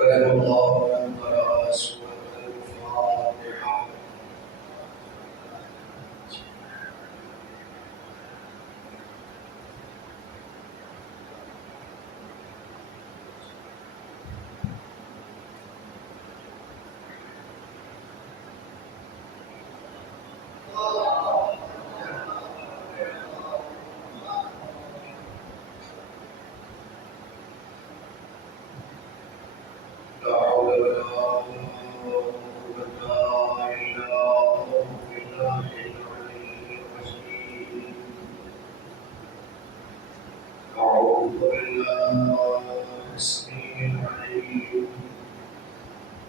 رحم الله من قرأ سورة الفاتحة. لا حول ولا قوة إلا بالله العلي العظيم. أعوذ بالله السميع العليم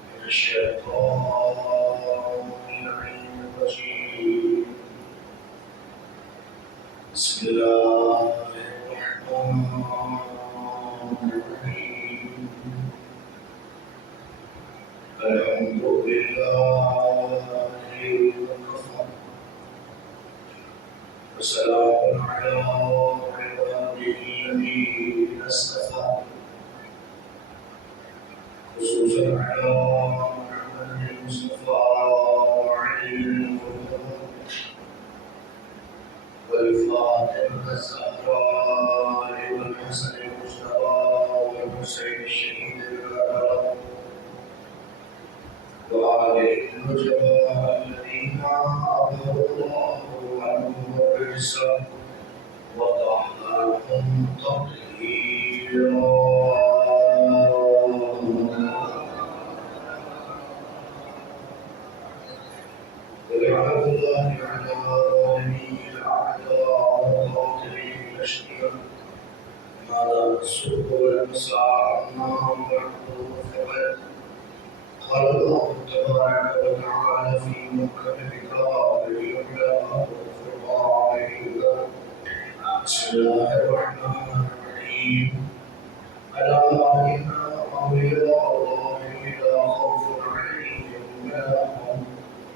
من الشيطان الرجيم. بسم الله الرحمن الرحيم. الحمد لله وكفى وسلام على عباده الذين اصطفى خصوصا على محمد المصطفى وعلي المرتضى والفاطمة الزهراء والحسن المجتبى والحسين الشهيد الكربلاء وآل النجبى الذين أظهر الله عنهم الرجس وطهرهم تطهيرا. ولعنة الله على الظالمين الأعداء والقاتلين الأشقياء ما لا السوء والمساء أمام يعبدون فقد قال الله تبارك وتعالى في محكم كتابه العلى والفرقان الهدى. بسم الله الرحمن الرحيم. ألا إن أولياء الله لا خوف عليهم ولا هم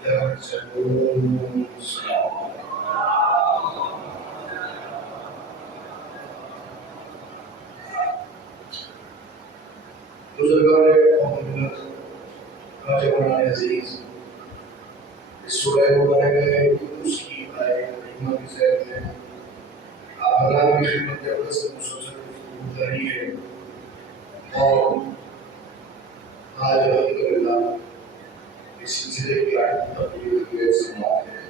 يحزنون. بزرگان محمد نوجوانان عزیز، اس سورہ مبارکہ یونس کی آیت کریمہ کی ذیل میں آپ حضرات کی خدمت اقدس سے مسلسل گفتگو جاری ہے، اور آج الحمدللہ اس سلسلے کی آیت تقریر کے سماعت ہے۔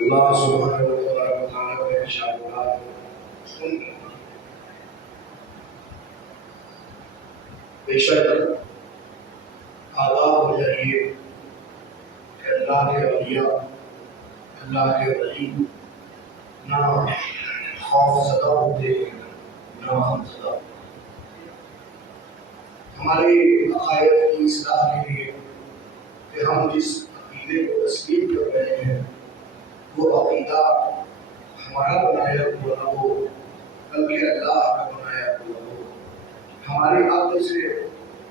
اللہ سبحانہ و تعالیٰ کے ارشاد سن کر بے شک آگاہ ہو جائیے کہ اللہ کے اولیاء، اللہ کے ولی نہ خوف زدہ ہوتے نہ غم زدہ۔ ہماری عقائد کی اصلاح کے لیے کہ ہم جس عقیدے کو تسلیم کر رہے ہیں وہ عقیدہ ہمارا بنایا ہوا نہ ہو بلکہ اللہ کا بنایا ہوا ہو، ہماری عقل سے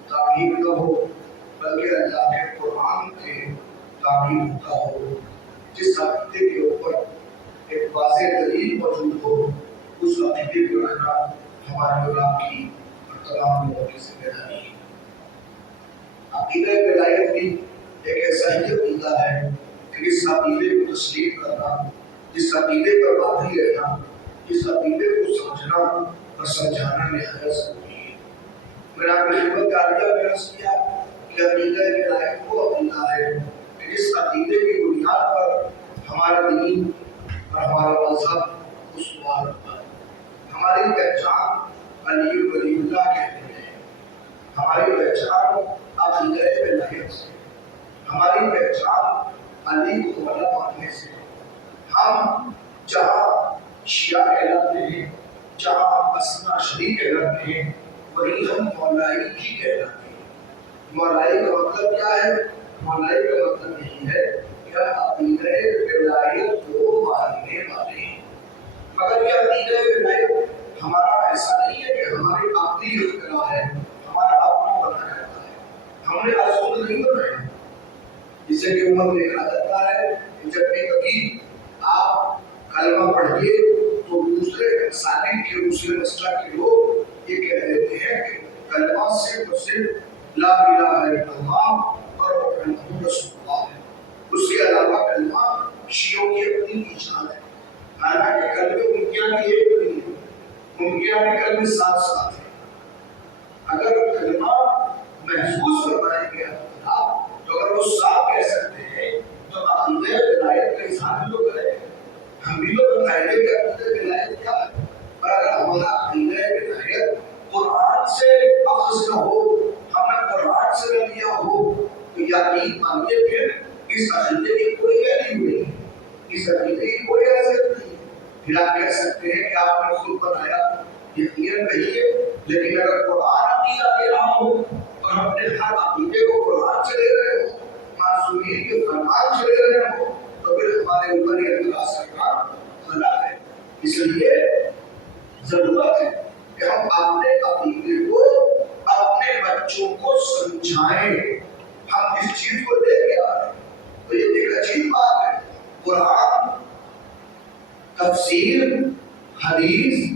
تعبیر نہ ہو بلکہ اللہ کے قرآن کے تعبیر ہوتا ہو، جس عقیدے کے اوپر ایک واضح دلیل موجود ہو اس عقیدے کو رکھنا ہمارے علماء کی اور تمام لوگوں کی ذمہ داری ہے۔ عقیدہ ولایت بھی ایک ایسا ہی عقیدہ ہے کہ اس عقیدے کو تسلیم کرنا، اس عقیدے پر باقی رہنا، اس عقیدے کو سمجھنا اور سمجھانا نہایت ضروری ہے۔ میں نے آپ کی خدمت کا عرض کیا کہ عقیدہ ولایت وہ عقیدہ ہے کہ جس عقیدے کی بنیاد پر ہمارا دین اور ہمارا مذہب استوار ہوتا ہے۔ ہماری پہچان علی ولی اللہ کہتے ہیں، ہماری پہچان عقیدہ ولایت سے، ہماری پہچان علی کو مولا ماننے سے۔ ہم جہاں شیعہ کہلاتے ہیں، جہاں اسنا شریف کہلاتے ہیں، وہی ہم مولائی ہی کہلاتے ہیں۔ مولائی کا مطلب کیا ہے؟ مولائی کا مطلب یہی ہے کہ عقیدہ ولایت کو ماننے والے ہیں۔ مگر یہ عقیدہ ولایت ہمارا ایسا نہیں ہے کہ ہماری عقلی اختراع ہے، ہمارا اپنا بنایا ہوا ہے، ہم نے اصول نہیں بنایا۔ جسے کہ عمر میں کہا جاتا ہے کہ جب بھی کبھی آپ کلمہ پڑھیے تو دوسرے سالم کے دوسرے مسلک کے لوگ یہ کہہ دیتے ہیں کہ کلمہ صرف لا الہ الا اللہ اور محمد رسول اللہ ہے، اس کے علاوہ کلمہ شیعوں کی اپنی ایجاد ہے، حالانکہ کلمے ان کے یہاں بھی ایک نہیں ہے، ان کے یہاں بھی کلمے ساتھ ساتھ ہیں۔ اگر کلمہ محفوظ فرمایا گیا تھا تو اگر وہ صاف کہہ سکتے ہیں تو عقیدہ ولایت کا اظہار بھی تو کریں، ہم بھی تو بتائیں گے کہ عقیدہ ولایت کیا ہے۔ اور اگر ہمارا عقیدہ ولایت قرآن سے اخذ نہ ہو، ہم نے قرآن سے نہ لیا ہو، تو یقین مانیے پھر اس عقیدے کی کوئی ویلیو نہیں، اس عقیدے کی کوئی حیثیت نہیں۔ پھر آپ کہہ سکتے ہیں کہ آپ نے خود بنایا، یقین نہیں ہے، لیکن اگر قرآن عقیدہ دے رہا ہو اور ہم نے ہر عقیدے کو قرآن سے لے رہے ہو، معصومین کے فرمان سے لے رہے ہو، تو پھر ہمارے اوپر یہ اعتراض کرنا غلط ہے۔ اس لیے ضرورت ہے کہ ہم اپنے عقیدے کو اپنے بچوں کو سمجھائیں۔ ہم اس چیز کو لے کے آ رہے ہیں تو یہ ایک عجیب بات ہے، قرآن، تفسیر، حدیث،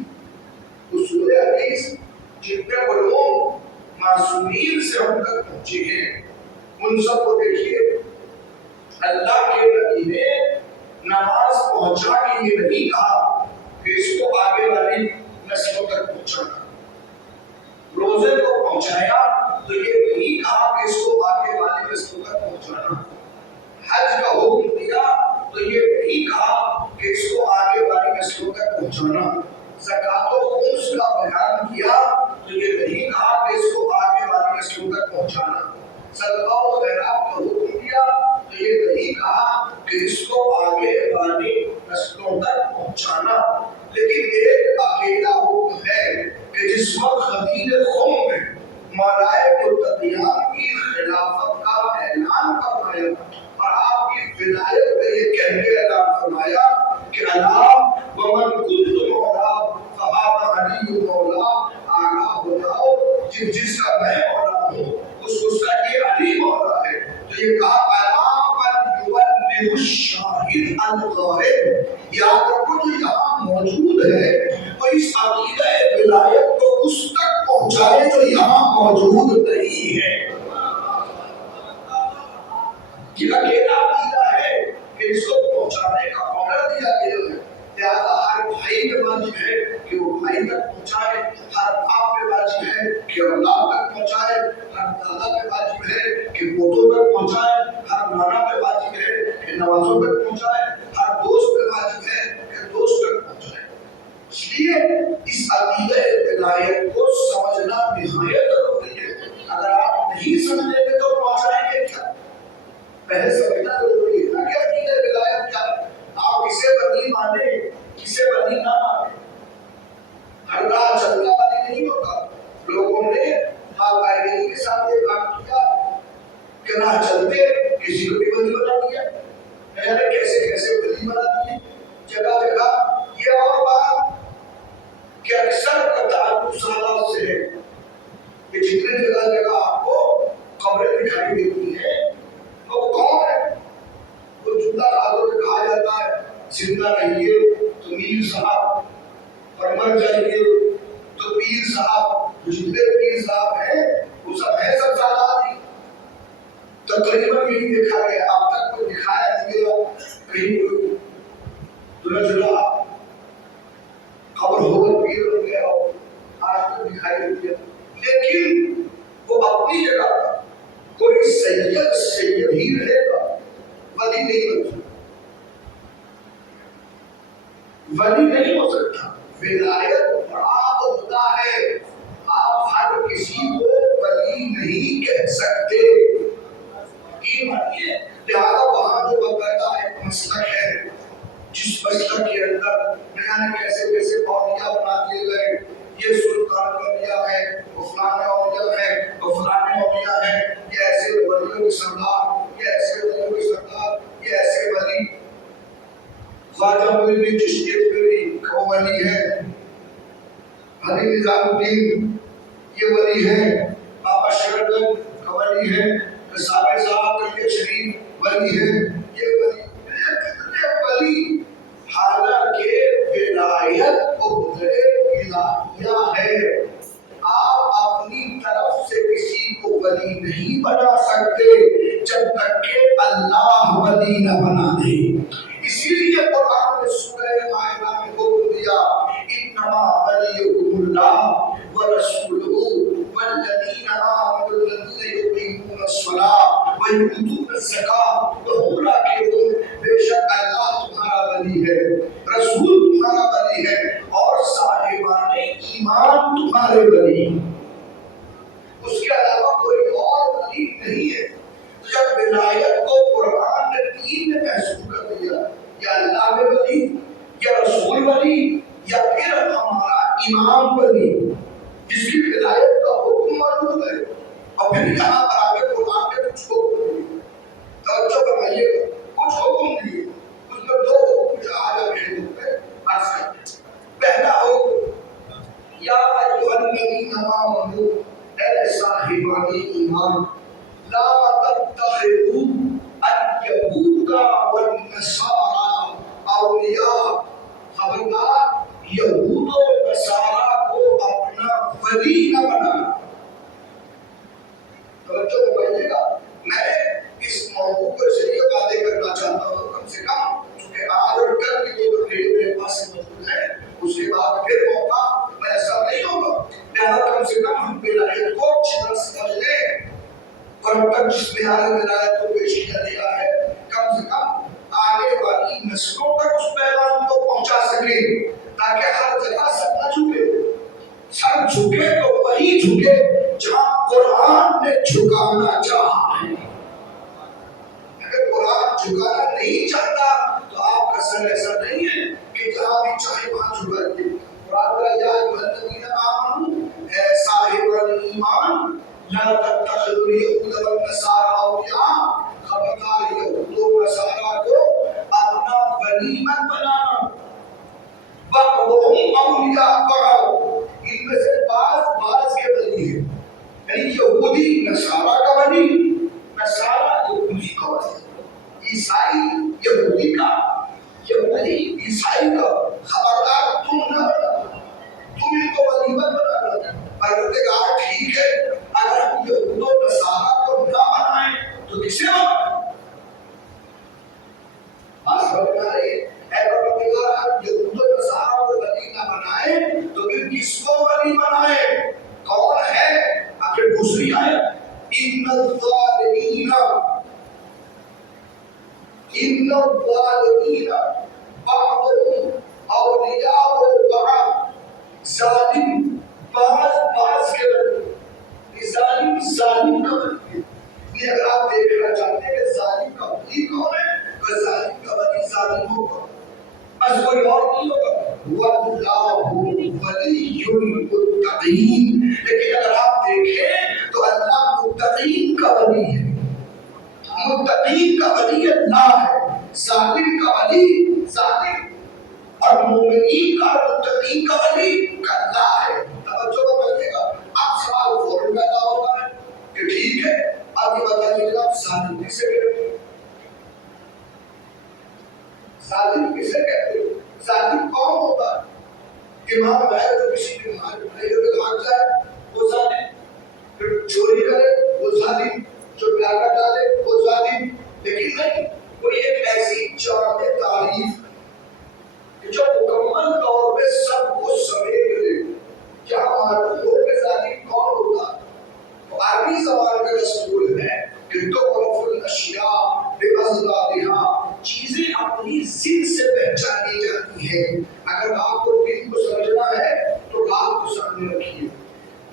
اصول حدیث، جتنے علوم معصومین سے ہم تک پہنچے ہیں ان سب کو دیکھیے۔ اللہ کے نبی نے نماز پہنچا کے یہ نہیں کہا کہ اس کو آگے والی نسلوں تک پہنچانا، روزے کو پہنچایا تو یہ نہیں کہا کہ اس کو آگے والی نسلوں تک پہنچانا، حج کا حکم دیا تو یہ نہیں کہا کہ اس کو آگے والی نسلوں تک پہنچانا، زکوٰۃ و خمس کا بیان کیا تو یہ نہیں کہا کہ اس کو آگے والی نسلوں تک پہنچانا، صدقہ و خیرات کا حکم دیا تو یہ نہیں کہا کہ اس کو آگے والی نسلوں تک پہنچانا۔ لیکن ایک اکیلا حکم ہے کہ جس وقت خدیج خم میں مولائے متقیان کی خلافت کا اعلان فرمایا اور آپ کی ولایت میں یہ کہہ کے اعلان فرمایا کہ اللہ ومن کنت مولا فہذا علی مولا، آگاہ ہو جاؤ جس کا میں مولا ہوں اس کا یہ علی مولا ہے۔ تو یہ کہا الشاہد الغائب، یاد رکھو جو یہاں موجود ہے تو اس عقیدہ ولایت کو اس تک پہنچائے جو یہاں موجود نہیں ہے۔ یہ اکیلا عقیدہ ہے کہ اس کو پہنچانے کا آرڈر دیا گیا ہے، لہٰذا ہر بھائی پہ واجب ہے کہ وہ بھائی تک پہنچائے، ہر باپ پہ واجب ہے کہ اولاد تک پہنچائے، ہر دادا پہ واجب ہے کہ پوتوں تک پہنچائے، ہر نانا پہ واجب ہے کہ نوازوں تک پہنچائے، ہر دوست پہ واجب ہے کہ دوست تک پہنچائے۔ اس لیے اس عقیدہ ولایت کو سمجھنا نہایت ضروری ہے۔ اگر آپ نہیں سمجھیں گے تو پہنچائیں گے کیا؟ پہلے سمجھنا ضروری ہے کہ عقیدہ ولایت کیا ہے۔ آپ کسے ولی مانیں، کسے ولی نہ مانیں، ہر راہ چلتا ولی نہیں ہوتا۔ لوگوں نے باقاعدگی کے ساتھ یہ کام کیا کہ راہ چلتے کسی کو بھی ولی بنا دیا، یعنی کیسے کیسے ولی بنا دیے جگہ جگہ۔ یہ اور بات کہ اکثر کا تعلق سادات سے ہے کہ جتنے جگہ جگہ آپ کو قبریں دکھائی دیتی ہیں وہ کون ہے؟ وہ زندہ راتوں میں کہا جاتا ہے زندہ رہیے تو میر صاحب، اور مر جائیے تو پیر صاحب۔ جتنے پیر صاحب ہیں وہ سب ہیں سب سادات ہی۔ تقریباً یہی دیکھا گیا، اب تک کوئی دکھایا نہیں گیا کہیں کوئی دلہا جلا خبر ہوگا پیر ہو گیا ہو، آج تک دکھائی نہیں دیا۔ لیکن وہ اپنی جگہ پر کوئی سید ہی رہے گا، ولی نہیں بن سکتا، ولی نہیں ہو سکتا۔ ولایت بڑا عہدہ ہے، آپ ہر کسی کو ولی نہیں کہہ سکتے۔ لہٰذا وہاں جو باقاعدہ ایک مسلک ہے، جس مسلک کے اندر نیا کیسے کیسے اولیاء بنا دیے گئے، یہ سلطان اولیاء ہے، وہ فلانے اولیاء ہے، وہ فلانے اولیاء ہے، یہ ایسے ولیوں کی سردار، یہ ایسے ولیوں کی سردار، یہ ایسے ولی۔ خواجہ معین الدین چشتی وہ ولی ہے، حاجی نظام الدین یہ ولی ہے، بابا شرف کا ولی ہے، صابر صاحب کلیہ شریف ولی ہے، یہ ولی، کتنے ولی، حالانکہ ولایت عہدہ الہیہ ہے۔ اللہ ولی نہ بنا دے. اسی لیے قرآن نے سورہ مائدہ میں حکم دیا انما ولیکم اللہ ورسولہ والذین آمنوا الذین یقیمون الصلاۃ ویؤتون الزکاۃ وهم راکعون. بے شک اللہ تمہارا ولی ہے، رسول تمہارا ولی ہے، اور صاحبان ایمان تمہارے ولی. اس کے علاوہ کوئی اور ولی نہیں ہے. جب ولایت کو قرآن نے تین میں محسوس کر دیا، یا اللہ میں ولی، یا رسول ولی، یا پھر ہمارا امام ولی جس کی ولایت کا حکم موجود ہے. اور پھر یہاں پر آگے قرآن نے کچھ حکم دیے. توجہ فرمائیے گا، کچھ حکم دیے. اس میں دو حکم جو آج ہم خدمت میں عرض کرتے ہیں. پہلا حکم یا ایھا الذین آمنوا، اے صاحبان ایمان، لا تتخذوا اليہود والنصارى اولیاء. خبردار یہود و نصارہ کو اپنا ولی نہ بنانا. توجہ فرمائیے گا، میں اس موضوع کے ذریعے باتیں کرنا چاہتا ہوں. کم سے کم چونکہ آج اور کل کی جو تقریر میرے پاس موجود ہے، اس کے بعد پھر موقع میسر نہیں ہوگا. لہٰذا کم سے کم ہم ولایت کو اچھی طرح سمجھ لیں، اور اب تک جس بہار ولایت کو پیش کیا گیا ہے کم سے کم آنے والی نسلوں تک اس پیغام کو پہنچا سکیں، تاکہ ہر جگہ سر نہ جھکے. سر جھکے تو وہی جھکے جہاں قرآن نے جھکانا چاہا ہے. اگر قرآن جھکانا نہیں چاہتا تو آپ کا سر ایسا نہیں ہے کہ جہاں بھی چاہے وہاں جھکا دے. قرآن کا یا ایھا الذین آمنوا، اے صاحبان ایمان، لا تتخذوا اليہود والنصارى اولیاء. خبردار یہود و نصارہ کو اپنا ولی مت بنانا. بعضهم اولیاء بعض، ان میں سے بعض کے ولی ہیں. یعنی یہودی نصارہ کا ولی، نصارہ یہودی کا ولی، عیسائی یہودی کا، یہودی عیسائی کا. خبردار تم نہ بنانا، تم ان کو ولی مت بنانا. پروردگار ٹھیک ہے، اگر ہم یہود و نصارہ کو نہ بنائیں تو کسے بنائیں؟ بات سمجھ میں آ رہی ہے؟ اے پروردگار، ہم یہود و نصارہ کو ولی نہ بنائیں تو پھر کس کو ولی بنائیں؟ کون ہے؟ آخر دوسری آیت ان الظالمین بعضهم اولیاء بعض. ظالم بعض کے ولی، ظالم کا ولی. یہ اگر آپ دیکھنا چاہتے ہیں کہ ظالم کا ولی کون ہے، تو ظالم کا ولی ظالم ہوگا، بس کوئی اور نہیں ہوگا. واللہ ولی المتقین. لیکن اگر آپ دیکھیں تو اللہ متقین کا ولی ہے. متقین کا ولی اللہ ہے، ظالم کا ولی ظالم، اور مومنین کا متقین کا ولی اللہ ہے. توجہ کریے گا. اب سوال فوراً پیدا ہوتا ہے کہ ٹھیک ہے، اب یہ بتائیے کہ آپ ظالم کسے کہتے ہیں؟ ظالم کسے کہتے ہیں؟ ظالم کون ہوتا ہے؟ امام غیر جو کسی کے مال بھائی کے بھاگ جائے وہ ظالم، پھر چوری کرے وہ ظالم، جو ڈاکہ ڈالے وہ ظالم. لیکن نہیں، کوئی ایک ایسی جامع تعریف جو مکمل طور پہ سب کو سمیٹ لے. کیا معلوم ہو کہ ظالم کون ہوتا؟ تو عربی زبان کا دستور ہے کہ تعرف الاشیاء باضدادها، چیزیں اپنی ضد سے پہچانی جاتی ہیں. اگر آپ کو دین کو سمجھنا ہے تو رات کو سامنے رکھیے،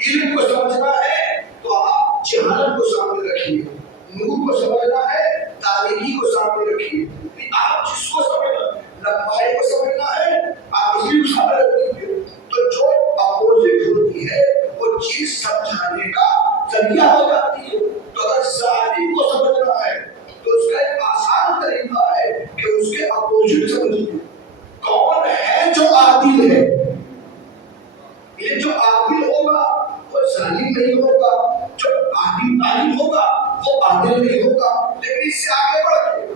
علم کو سمجھنا ہے تو آپ جہالت کو سامنے رکھیے، نور کو سمجھنا ہے تاریکی کو سامنے رکھیے. آپ جس کو سمجھنا، لمبائی کو سمجھنا ہے آپ اسی کو سامنے رکھیے. تو جو اپوزٹ ہوتی ہے وہ چیز سمجھانے کا ذریعہ ہو جاتی ہے. تو اگر ظالم کو سمجھنا ہے تو اس کا ایک آسان طریقہ ہے کہ اس کے اپوزٹ سمجھیے. کون ہے جو عادل ہے؟ یہ جو عادل ہوگا وہ ظالم نہیں ہوگا، جو عادل ہوگا وہ عادل نہیں ہوگا. لیکن اس سے آگے بڑھ کے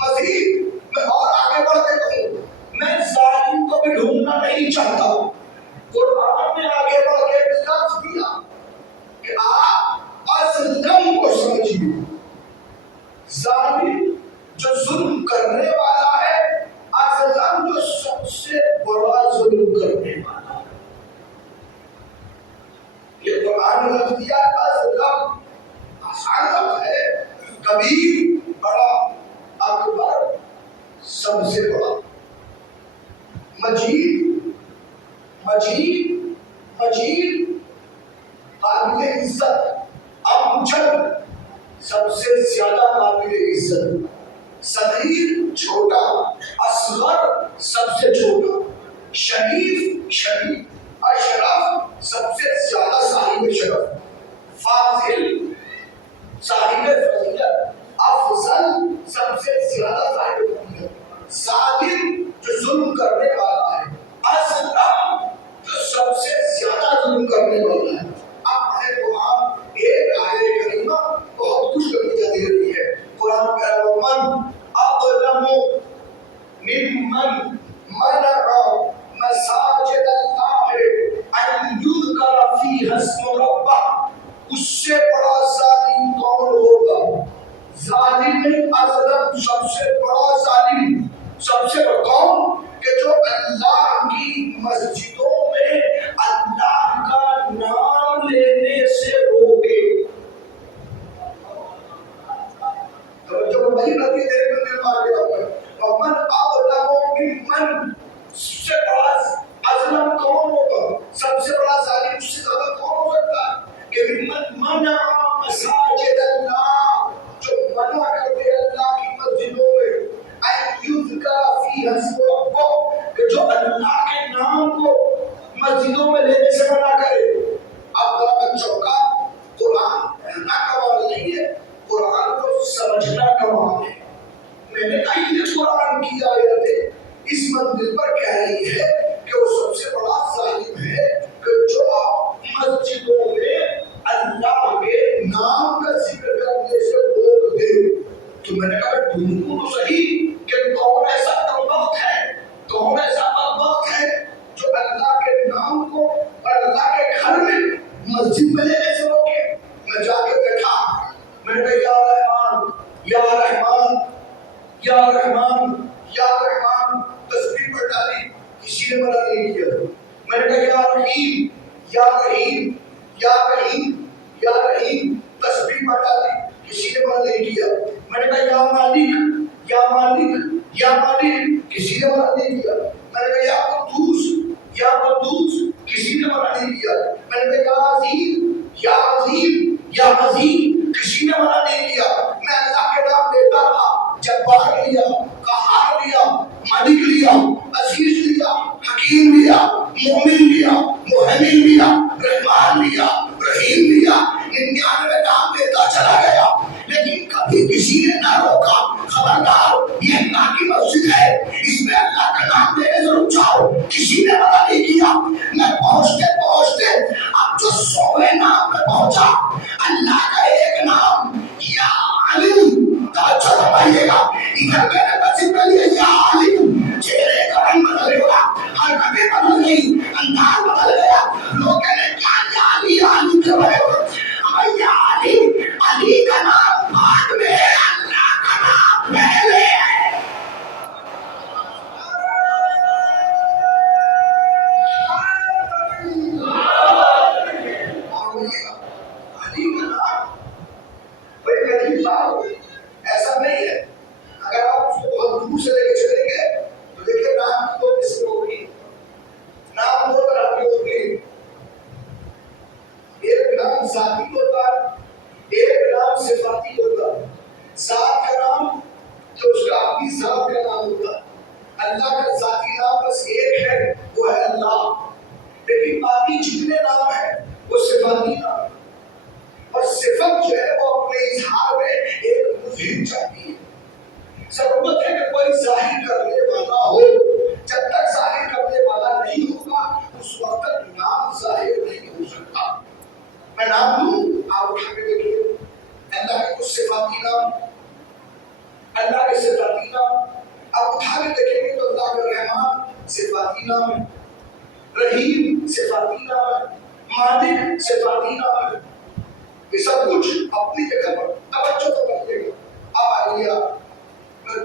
مزید میں اور آگے بڑھ کے کہوں، میں ظالم کو بھی ڈھونڈنا نہیں چاہتا. قرآن نے آگے بڑھ کے لفظ دیا کہ آپ ازلم کو سمجھیے. ظالم جو ظلم کرنے والا ہے، اظلم جو سب سے بڑا ظلم کرنے والا ہے۔ یہ قرآن نے لفظ دیا اظلم، آسان لفظ ہے، کبیر بڑا، اکبر سب سے بڑا، مجید مجید مجید قابل عزت، امجد سب سے زیادہ قابل عزت، صغیر چھوٹا، اصغر سب سے چھوٹا، شریف شریف، اشرف سب سے زیادہ صاحب شرف، فاضل صاحب فضیلت، افضل سب سے زیادہ صاحب فضیلت، ظالم جو ظلم کرنے والا ہے، اظلم جو سب سے زیادہ ظلم کرنے والا ہے۔ اب ہے قرآن ایک آیت کریمہ بہت کچھ نتیجہ دے رہی ہے۔ قرآن کہہ رہا ہے من اظلم ممن منع مساجد اللہ ان یذکر فیہا اسم ربہ، اس سے بڑا ظالم کون ہوگا؟ ظالم نہیں، اظلم سب سے بڑا ظالم، سب سے بڑا کون کہ جو اللہ کی مسجدوں میں اللہ کا نام لینے سے روکے۔ توجہ بھائی نبی دیر میں دل مار گیا ہے۔ ومن اظلم ممن، سب سے بڑا اظلم کون ہوگا؟ سب سے بڑا ظالم اس سے زیادہ کون ہو سکتا ہے؟ کہ من منع مساجد اللہ، جو منع کر دے اللہ کی مسجدوں میں، ان یذکر فیہا اسم ربہ، کہ جو اللہ کے نام کو مسجدوں میں لینے سے منع کرے۔ اب ذرا بچوں کا قرآن پڑھنا کمال نہیں ہے، قرآن کو سمجھنا کمال ہے۔ میں نے کہا یہ قرآن کی آیت ہے اس منزل پر کہہ رہی ہے کہ وہ سب سے بڑا ظالم ہے کہ جو مسجدوں میں اللہ کے نام کا ذکر کرنے سے روک دے۔ تو میں نے کہا ڈھونڈوں تو صحیح کہ کون ایسا کمبخت ہے، کون ایسا بدبخت ہے جو اللہ کے نام کو اور اللہ کے گھر میں مسجد میں لینے سے روکے۔ میں جا کے بیٹھا، میں نے کہا یا رحمان یا رحمان یا رحمان یا رحمان، تسبیح پڑھ ڈالی، کسی نے منع نہیں کیا۔ میں نے کہا یا رحیم یا رحیم یا رحیم یا رحیم، تسبیح پڑھ ڈالی، کسی نے منع نہیں کیا۔ میں نے کہا یا مالک یا مالک یا مالک، کسی نے منع نہیں کیا۔ میں نے کہا یا قدوس یا قدوس، کسی نے منع نہیں کیا۔ میں نے کہا یا عظیم یا عظیم یا عظیم، کسی نے منع نہیں کیا۔ میں اللہ کے نام لیتا تھا، جبار لیا، قہار لیا، مالک لیا، عزیز لیا، حکیم لیا، مومن لیا، محمن لیا، رحمان لیا، رحیم لیا، 99 نام لیتا چلا گیا، لیکن کبھی کسی نے نہ روکا۔ خبردار یہ اللہ کی مسجد ہے، اس میں اللہ کا نام لینے سے رک جاؤ، کسی نے منع نہیں کیا۔ میں پہنچتے پہنچتے اب جو 100ویں نام پہ پہنچا، اللہ کا ایک نام یا علیم، توجہ فرمائیے گا، ادھر میں نے مسجد میں لیا یا علیم، چہرے کا رنگ بدل گیا، حرکتیں بدل گئی، انداز بدل گیا، لوگ کہنے کیا یا علی علی کر رہے ہو؟ یا علی، علی کا نام بعد میں، اللہ کا نام پہلے ہے۔ علی کا نام بڑی عجیب بات ہے، ایسا نہیں ہے۔ اگر آپ اس کو بہت دور سے لے کے چلیں گے تو دیکھیں نام کی دو قسمیں ہوگی، نام دو طرح کے ہوتے ہیں، ایک نام ذاتی ہوتا ہے، ایک نام صفاتی ہوتا ہے۔ ذات کا نام جو اس کا اپنی ذات کا نام ہوتا ہے، اللہ کا ذاتی نام بس ایک ہے، وہ ہے اللہ، لیکن باقی جتنے نام ہیں وہ صفاتی نام ہے، اور صفت جو ہے وہ اپنے اظہار میں ایک مظہر چاہتی ہے۔ ضرورت ہے کہ کوئی ظاہر کرنے والا ہو، جب تک ظاہر کرنے والا نہیں ہوگا اس وقت تک نام ظاہر نہیں ہو سکتا۔ میں نام دوں، آپ اٹھا کے دیکھیے، اللہ کے کچھ صفاتی نام، اللہ کے صفاتی نام آپ اٹھا کے دیکھیں گے تو اللہ کا رحمان صفاتی نام ہے، رحیم صفاتی نام ہے، مالک صفاتی نام ہے۔ یہ سب کچھ اپنی جگہ پر توجہ تو کریے گا۔ اب آئیے میں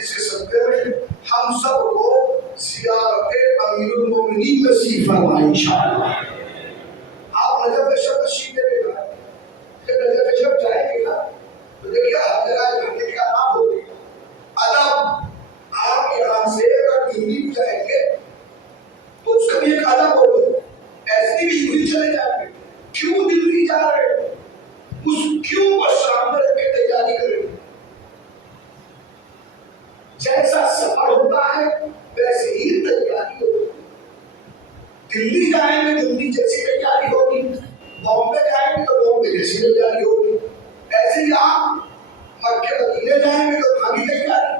اس کے صدقے میں ہم سب کو زیارت امیر المومنین نصیب فرمائے انشاءاللہ۔ آپ نجف شب تشریف لے گئے گا، جب نجف شب جائیں گے نا تو دیکھیے ہر جگہ جانے کا نام ہوتی ہے ادب۔ آپ یہاں سے اگر دلی جائیں گے تو اس کا بھی ایک ادب ہوگا، ایسے بھی یوں ہی چلے جائیں گے، کیوں دلی جا رہے ہیں، اس کیوں کو سامنے رکھ کے تیاری کریں گے۔ جیسا سفر ہوتا ہے ویسے ہی تیاری ہوگی۔ دلی جائیں گے دلی جیسی تیاری ہوگی، بامبے جائیں گے تو بامبے جیسی تیاری ہوگی، ایسے ہی آپ مکے مدینے جائیں گے تو وہاں کی تیاری،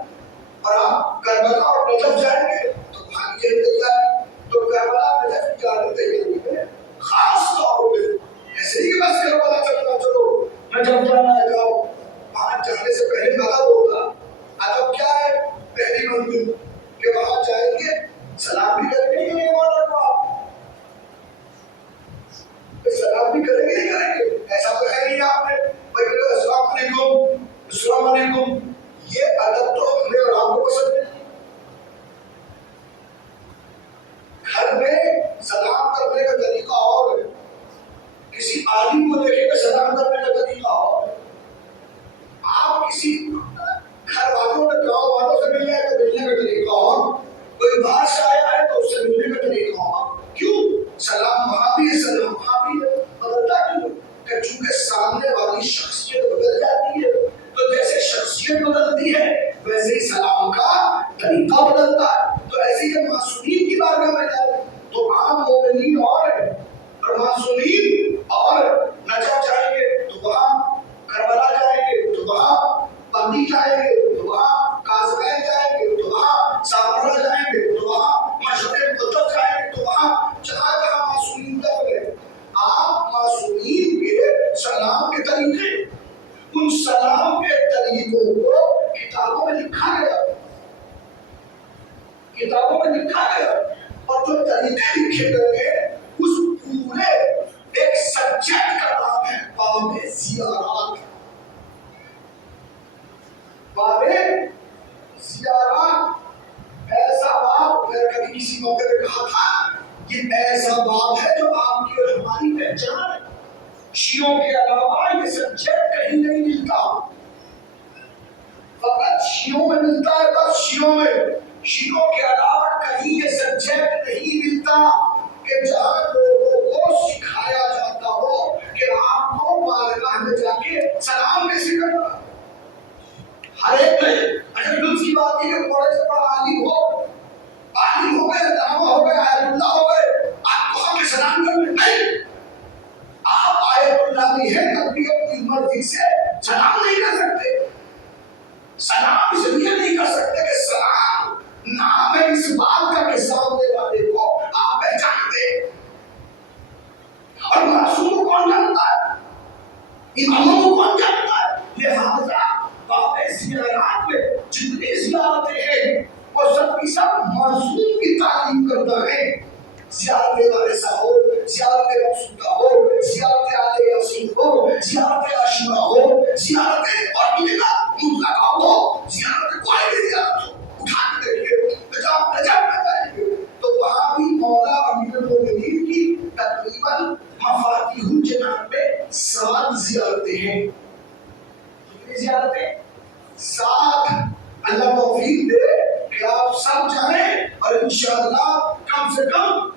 اور آپ کربلا اور نجف جائیں گے تو وہاں کی تیاری۔ تو کربلا نجف جانے تیاری ہے خاص طور پہ، ایسے ہی بس کربلا چلنا چلو نجف جانا ہے جاؤ، وہاں جانے سے پہلے ادب ہوگا۔ ادب کیا ہے؟ پہلی منزل کہ وہاں جائیں گے سلام بھی کریں گے نہیں والا کو، آپ سلام بھی کریں گے نہیں کریں گے، ایسا تو ہے نہیں آپ نے بھائی السلام علیکم السلام علیکم، یہ ادب تو ہم نے اور آپ کو پسند نہیں۔ گھر میں سلام کرنے کا طریقہ اور ہے، کسی عالم کو دیکھیں گے سلام کرنے کا طریقہ اور ہے، آپ کسی گھر والوں میں گاؤں والوں سے ملنے کا طریقہ اور، کوئی باہر سے آیا ہے تو اس سے ملنے کا طریقہ اور۔ کیوں؟ سلام وہاں بھی ہے سلام وہاں بھی ہے، بدلتا کیوں؟ کہ چونکہ سامنے والی شخصیت بدل جاتی ہے، تو جیسے شخصیت بدلتی ہے ویسے ہی سلام کا طریقہ بدلتا ہے۔ تو ایسے ہی معصومین کی بارگاہ میں جائیں تو عام مومنین اور ہیں اور معصومین اور، نجف جائیں گے تو وہاں، کربلا جائیں گے تو وہاں، بندی جائیں گے تو وہاں، کازمین جائیں گے تو وہاں، سامرا جائیں گے تو وہاں، مشرق مقدس جائیں گے تو وہاں، جہاں جہاں معصومین دفن ہیں۔ آپ معصومین کے سلام کے طریقے، ان سلام کے طریقوں کو کتابوں میں لکھا گیا، کتابوں میں لکھا گیا، اور جو طریقے لکھے گئے ہیں اس پورے ایک سبجیکٹ کا نام ہے باب زیارات۔ باب زیارات ایسا باب، میں کبھی کسی موقع پہ کہا تھا کہ ایسا باب ہے جو آپ کی اور ہماری پہچان ہے۔ شیعوں کے علاوہ یہ سبجیکٹ کہیں نہیں ملتا، فقط شیعوں میں ملتا ہے، بس شیعوں میں، شیعوں کے علاوہ کہیں یہ سبجیکٹ نہیں ملتا کہ جہاں لوگوں کو سکھایا جاتا ہو کہ آپ کو بارگاہ میں جا کے سلام کیسے کرنا۔ ہر ایک میں اگر لطف کی بات ہے کہ بڑے سے بڑا عالم ہو گئے، علامہ ہو گئے، آیت اللہ ہو گئے، آپ کو کے سلام کرنے نہیں، آپ آیت اللہ بھی ہے تب بھی اپنی مرضی سے سلام نہیں کر سکتے، سلام اس لیے نہیں کر سکتے کہ سلام نام ہے اس بات کا کہ سامنے والے کو آپ پہچانتے ہیں، اور معصوم کو کون جانتا ہے، اماموں کو کون جانتا ہے۔ لہذا باب زیارات میں جتنی زیارتیں ہیں وہ سب کی سب معصوم کی تعلیم کرتا ہے۔ زیارت وارثہ ہو، زیارت مقصودہ ہو، زیارت آل یاسین ہو، زیارت عاشورہ ہو، زیارت اور مطلقہ ہو، زیارت کوئی بھی زیارت ہو، اٹھا کے دیکھیے نجف میں جائیں گے تو وہاں بھی مولا امیر المومنین کی تقریباً مفاتیح الجنان میں 7 زیارتیں ہیں۔ کتنی زیارتیں؟ 7۔ اللہ توفیق دے کہ آپ سب جائیں اور انشاءاللہ کم سے کم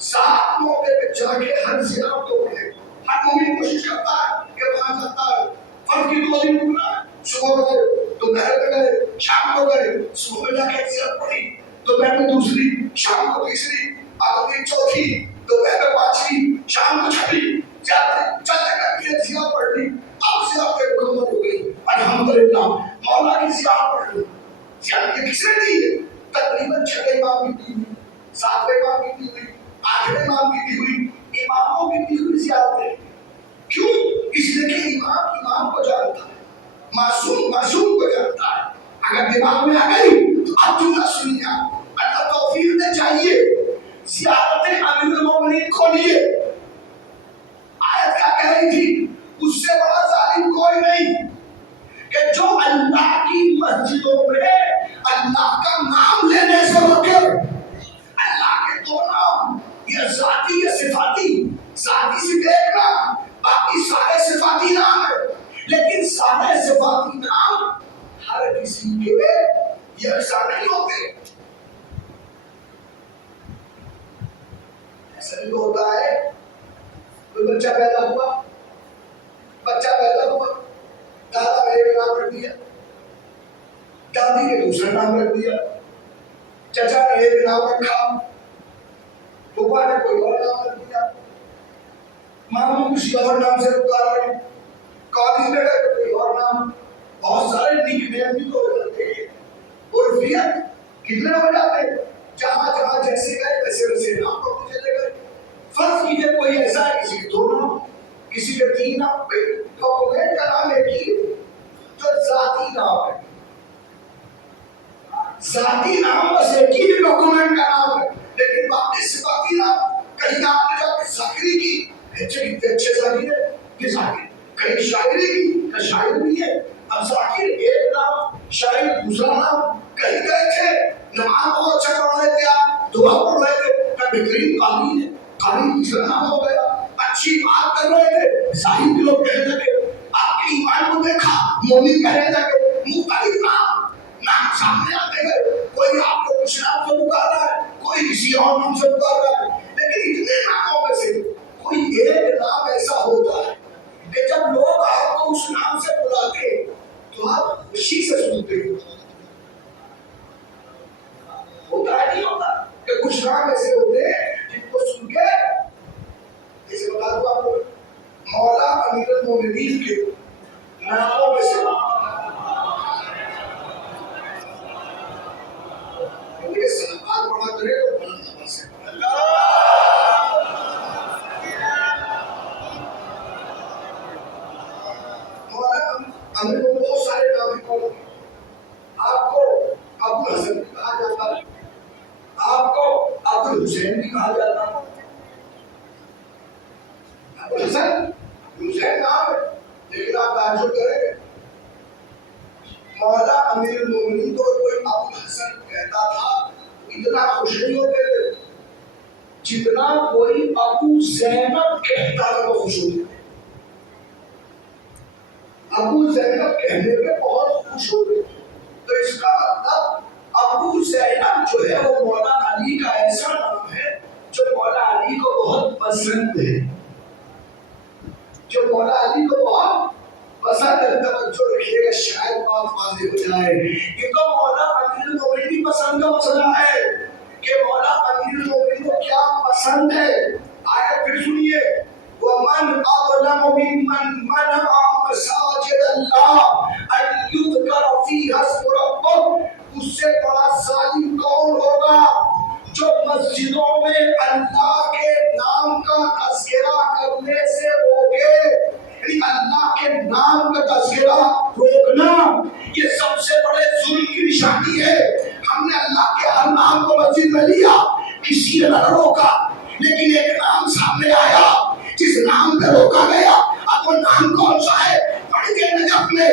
7 موقع پہ جا کے ہر زیارت کو پڑھیں۔ ہر مومن کوشش کرتا ہے کہ وہاں جاتا ہے، فرض کی 2 دن پورا، صبح گئے، دوپہر میں گئے، شام کو گئے، صبح میں جا کے ایک زیارت پڑھی، دوپہر میں دوسری، شام کو تیسری، آخری چوتھی، دوپہر میں 5ویں، شام کو 6ویں، زیارت چلے کر کے زیارت پڑھ لی۔ اب زیارت مکمل ہو گئی، الحمدللہ مولا کی زیارت پڑھ لی۔ زیارت کس نے دی ہے؟ تقریباً 6 امام کی دی ہوئی، 7 امام کی دی ہوئی، 8 امام کی دی ہوئی، اماموں کی دی ہوئی زیارتیں۔ کیوں؟ اس لیے کہ امام کو جانتا ہے، معصوم کو جانتا ہے۔ اگر دماغ میں آ گئی تو اب جملہ سنیے، اللہ توفیق دے چاہیے زیارت امیر المومنین کھولیے۔ آیت کیا کہہ رہی تھی؟ اس سے بڑا ظالم کوئی نہیں کہ جو اللہ کی مسجدوں میں یہ صفاتی ذاتی صرف ایک نام، باقی سارے صفاتی نام ہے، لیکن سارے صفاتی نام ہر کسی کے یکساں نہیں ہوتے. ایسا نہیں ہوتا ہے کوئی بچہ پیدا ہوا، دادا میرے کا نام رکھ دیا، دادی نے دوسرا نام رکھ دیا، چچا نے ایک نام رکھا، پھوپھا نے کوئی اور نام رکھ دیا، ماموں کسی اور نام سے پکار رہے ہیں، کالج میں گئے تو کوئی اور نام، بہت سارے نک نیم بھی تو ہوتے ہیں. عرفیت کتنے ہو جاتے ہیں، جہاں جہاں جیسے گئے ویسے ویسے نام کو چلے گئے. فرض کیجیے کوئی ایسا ہے کسی کے دو نام، کسی کے تین نام، ڈاکومنٹ کا نام ایک ہی جو ذاتی نام ہے، ذاتی نام بس ایک ہی ڈاکومنٹ کا نام ہے، لیکن باقی صفاتی نام کہیں آپ نے جا کے ذاکری کی، اچھے ذاکر ہے یہ ذاکر، کہیں شاعری کی کہ شاعر بھی ہے. اب ذاکر ایک نام، شاعر دوسرا نام، کہیں گئے تھے نماز بہت اچھا پڑھ رہے تھے، آپ دعا پڑھ رہے تھے کہ بہترین قاری ہے، قاری دوسرا نام ہو گیا. اچھی بات کر رہے تھے، صاحب کے لوگ کہنے لگے، آپ کے ایمان کو دیکھا مومن کہنے لگے. مختلف نام سامنے آتے گئے، کوئی آپ کو کچھ نام سے پکار رہا ہے، کوئی کسی اور نام سے پکار رہا ہے، لیکن اتنے ناموں میں سے کوئی ایک نام ایسا ہوتا ہے کہ جب لوگ آپ کو اس نام سے بلاتے تو آپ خوشی سے سنتے ہو. ہوتا ہے نہیں ہوتا کہ کچھ نام ایسے ہوتے ہیں جن کو سن کے، جیسے بتا دوں آپ کو، مولا امیر المومنین کے ناموں میں سے یہ صحابات پڑھا کرے تو بڑا سے مولا امیر کو بہت سارے نام ہیں. آپ کو ابو حسن بھی کہا جاتا ہے، آپ کو ابو حسین بھی کہا جاتا ہے. ابو حسن حسین نام ہے، لیکن آپ تعجب کریں گے مولا امیر المومنین کو کوئی ابو حسن کہتا تھا اتنا خوش نہیں ہوتے تھے جتنا کوئی ابو زینب کہتا تھا وہ خوش ہوتے تھے. ابو زینب کہنے پہ بہت خوش ہوتے تھے. تو اس کا مطلب ابو زینب جو ہے وہ مولا علی کا ایسا نام ہے جو مولا علی کو بہت پسند ہے، جو مولا علی کو بہت پسند ہے. توجہ رکھیے گا شاید بات واضح ہو جائے. یہ تو مولا امیر المومنین کی پسند کا مسئلہ ہے کہ مولا امیر المومنین کو کیا پسند ہے. آیت پھر سنیے، وَمَنْ أَظْلَمُ مِمَّنْ مَنَعَ مَسَاجِدَ اللَّهِ أَن يُذْكَرَ فِيهَا اسْمُ رَبِّهِ. اس سے بڑا ظالم کون ہوگا جو مسجدوں میں اللہ کے نام کا تذکرہ کرنے سے روکے. یعنی اللہ کے نام کا تذکرہ روکنا یہ سب سے بڑے ظلم کی نشانی ہے. ہم نے اللہ کے ہر نام کو مسجد میں لیا، کسی نے نہ روکا، لیکن ایک نام سامنے آیا جس نام پہ روکا گیا. اب وہ نام کون سا ہے؟ پڑھ کے نجف میں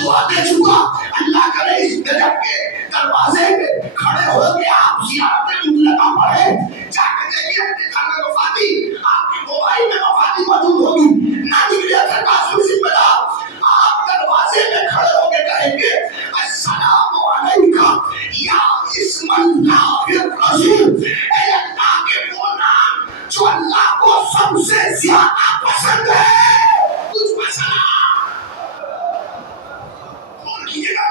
دعا دے چکا. اللہ کرے اس نجف کے دروازے پہ کھڑے ہو کے آپ زیارت مطلقہ پڑھیں، جا کے دیکھیے اپنے گھر میں وفادی، آپ کے موبائل میں وفادی موجود ہوگی. نہ نکلے تھے کاسم ذمہ دار، آپ دروازے میں کھڑے ہو کے کہیں گے السلام علیکہ یا اسم اللہ الرسول. اے اللہ کے وہ نام جو اللہ کو سب سے زیادہ پسند ہے. کچھ مسئلہ کون کیجیے گا؟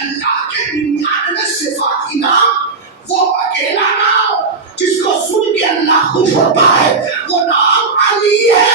اللہ کے 99 صفاتی نام، وہ اکیلا نام جس کو سن کے اللہ خوش ہوتا ہے وہ نام علی ہے.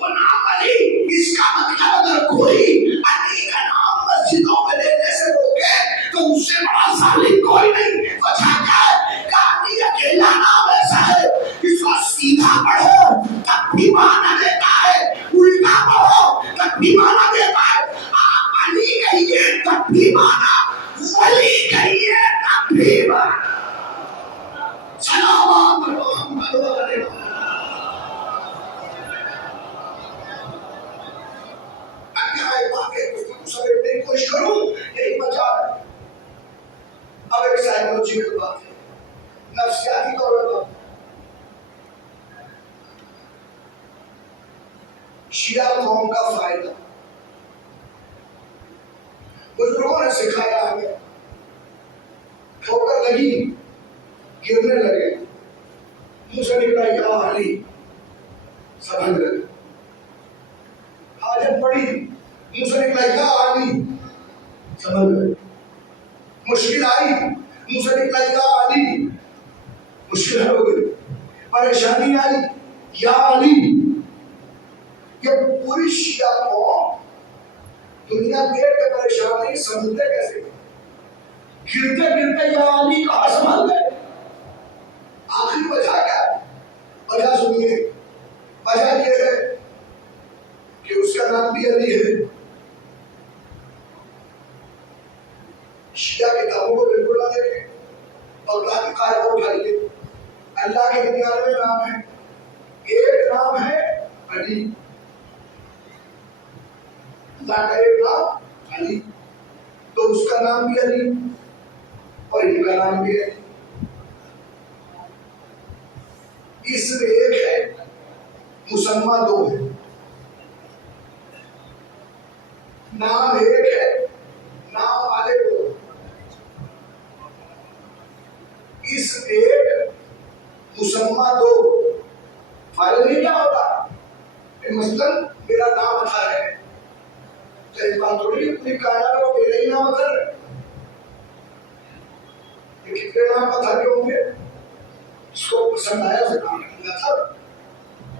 وہ نام علی. اس کا مطلب اگر کوئی علی کا نام مسجدوں میں لینے سے روکے تو اس سے بڑا ظالم کوئی نہیں. وجہ کیا ہے کہ علی اکیلا نام ایسا ہے جس کو سیدھا پڑھو تب بھی معنی دیتا ہے، الٹا پڑھو تب بھی معنی دیتا ہے. آپ علی کہیے تب بھی معنی، ولی کہیے تب بھی معنی. سلام محمد علیہ. سمجھنے کی کوشش کروں یہی بچا ہے. اب ایک سائیکولوجی کی بات ہے، نفسیاتی طور پر شیعہ قوم کا فائدہ بزرگوں نے سکھایا ہمیں. ٹھوکر لگی, گرنے لگے, منہ سے نکلا یا علی, سمجھ گئے. حاجت پڑی, منہ سے نکلا یا علی, سمجھ گئے. مشکل آئی, منہ سے نکلا یا علی, مشکل ہو گئی. پریشانی آئی, یا علی. یہ پوری شیعہ قوم دنیا دیکھ کے پریشان نہیں, سمجھتے کیسے؟ گرتے گرتے یا علی کہاں سنبھال گئے؟ آخری وجہ کیا ہے؟ وجہ سنیے. وجہ یہ ہے کہ اس کا نام بھی علی ہے. شیعہ کتابوں کو بالکل نہ دیکھیں, اللہ کی قائد کو اٹھائیے. اللہ کے 99 نام ہیں, ایک نام ہے علی. اللہ کا ایک نام علی, تو اس کا نام بھی علی اور ان کا نام بھی علی. اس میں ایک ہے, مسمہ دو ہے. نام ایک ہے, نام والے دو. اس ایک مسمہ دو. فائدہ نہیں کیا ہوتا مثلاً میرا نام اچھا ہے, تو اس بات تھوڑی اپنی کائنات کو میرے ہی نام اچھا ہے. کتنے نام پتہ کے ہوں گے, اس کو پسند آیا اسے نام رکھنا تھا.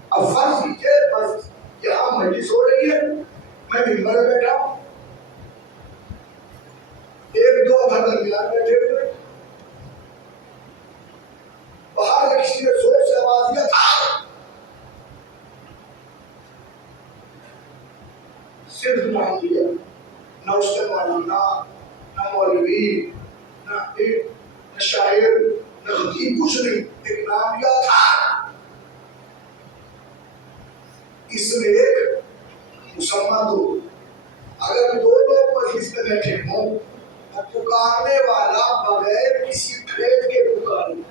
اب فرض کیجیے بس یہاں مجلس ہو رہی ہے, میں ممبر میں بیٹھا ہوں, ایک دو ادھر درمیان بیٹھے ہوئے, باہر سے کسی نے زور سے آواز دیا تھا, صرف نام دیا, نہ اس کے مولانا, نہ مولوی, نہ شاعر, نہ خطیب, کچھ نہیں, ایک نام دیا تھا. اس میں ایک مسمہ دو. اگر دو لوگ مجلس میں بیٹھے ہوں تو پکارنے والا بغیر کسی کھیت کے پکارے.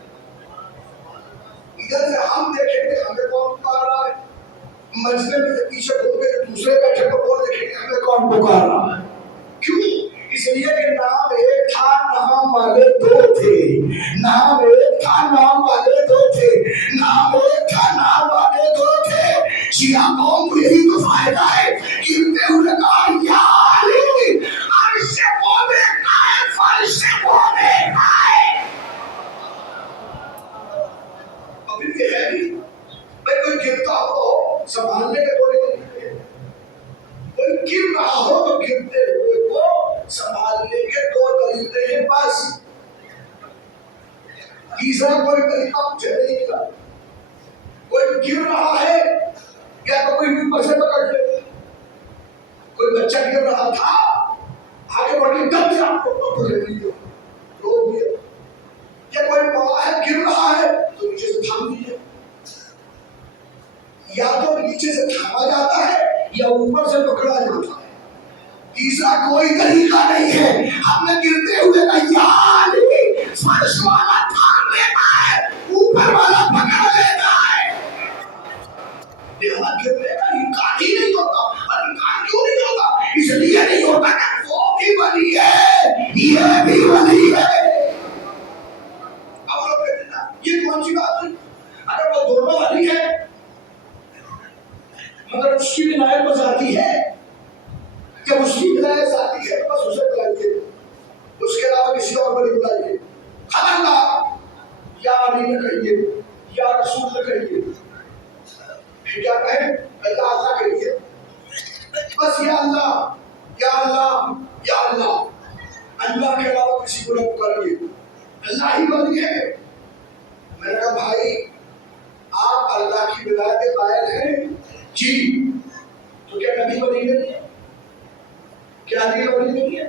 ادھر سے ہم دیکھیں گے ہمیں کون پکار رہا ہے, مجلس میں سے پیچھے گھوم کے دوسرے بیٹھے کو کون دیکھیں گے ہمیں کون پکار رہا ہے. کیوں؟ اس لیے کہ نام ایک تھا, نام والے دو تھے. نام ایک تھا, نام والے دو تھے. نام ایک تھا, نام والے دو تھے. شیعہ قوم کو یہی تو فائدہ ہے کہ انہوں نے کہا یا علی, عرش وہ دیکھتا ہے, فرش وہ دیکھتا ہے. اب یہ ہے بھی بھائی کوئی گرتا ہو سنبھالنے کے کوئی نہیں ہے, کوئی گر رہا ہو تو گرتے ہوئے کو سنبھالنے کے دو طریقے ہیں بس. تیسرا کوئی طریقہ مجھے نہیں ملا. کوئی گر رہا ہے یا تو کوئی اوپر سے پکڑ لے. کوئی بچہ گر رہا تھا, آگے بڑھ کے دم سے آپ کو پکڑ لیجیے, روک دیا. یا کوئی بڑا ہے گر رہا ہے تو نیچے سے تھام دیجیے. یا تو نیچے سے تھاما جاتا ہے یا اوپر سے پکڑا جاتا ہے. تیسرا کوئی طریقہ نہیں ہے. ہم نے گرتے ہوئے کا یا علی, فرش والا تھام لیتا ہے, اوپر والا پکڑ لیتا ہے. لہذا گرنے کا امکان ہی نہیں ہوتا. اور امکان کیوں نہیں ہوتا؟ اس لیے نہیں ہوتا کہ وہ بھی ولی ہے, یہ بھی ولی ہے. اب لوگ کہتے ہیں یہ کون سی بات ہے؟ اگر وہ دونوں ولی ہے مگر اس کی ولایت بس آتی ہے, جب اس کی ولایت آتی ہے بس اسے بلائیے, اس کے علاوہ کسی اور کو نہیں بلائیے. خبردار, یا علی نہ کہیے, یا رسول نہ کہیے, پھر کیا کہیں؟ اللہ کہیے. بس یا اللہ, یا اللہ, یا اللہ. اللہ کے علاوہ کسی کو نہ پکاریے, اللہ ہی ولی ہے. میں نے کہا بھائی آپ اللہ کی ولایت کے قائل ہیں جی, تو کیا نبی ولی نہیں ہے؟ کیا علی ولی نہیں ہے؟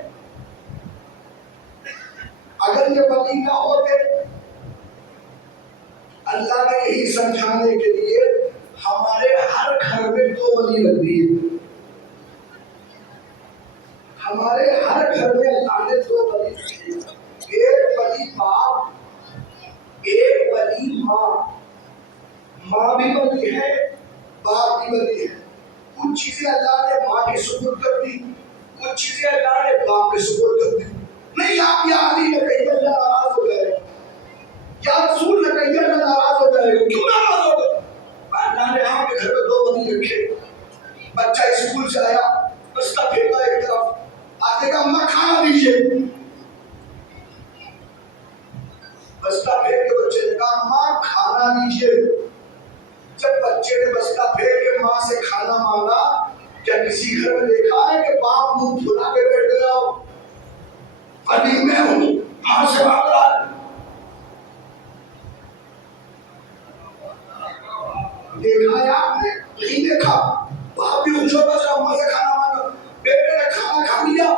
اگر یہ ولی نہ ہوتے, اللہ نے یہی سمجھانے کے لیے ہمارے ہر گھر میں دو ولی رکھ دیے. ہمارے ہر گھر میں اللہ نے دو ولی رکھ دیے. ایک ولی باپ, ایک ولی ماں. ماں بھی ولی ہے, باپ بھی ولی ہے. کچھ چیزیں اللہ نے ماں کے سپرد کر دی، کچھ چیزیں اللہ نے باپ کے سپرد کر دی. نہیں آپ یا علی نے کہی اللہ ناراض ہو جائے گا، یا رسول نے کہی اللہ ناراض ہو جائے گا. کیوں ناراض ہوگا؟ اللہ نے آپ کے گھر میں 2 بندے رکھے. بچہ اسکول سے آیا، بستہ پھینکا ایک طرف، آتے کہا اماں کھانا دیجیے. بستہ پھینک کے بچے نے کہا ماں کھانا دیجیے. جب بچے نے بستہ پھینک کے ماں سے کھانا مانگا، کیا کسی گھر میں دیکھا ہے کہ باپ منہ پھلا کے بیٹھ گیا ہو؟ ولی میں ہوں، ماں سے مانگ رہا ہے. دیکھا ہے آپ نے؟ نہیں دیکھا. باپ بھی خوش ہوتا ہے ماں سے کھانا مانگا. بیٹے نے کھانا کھا لیا،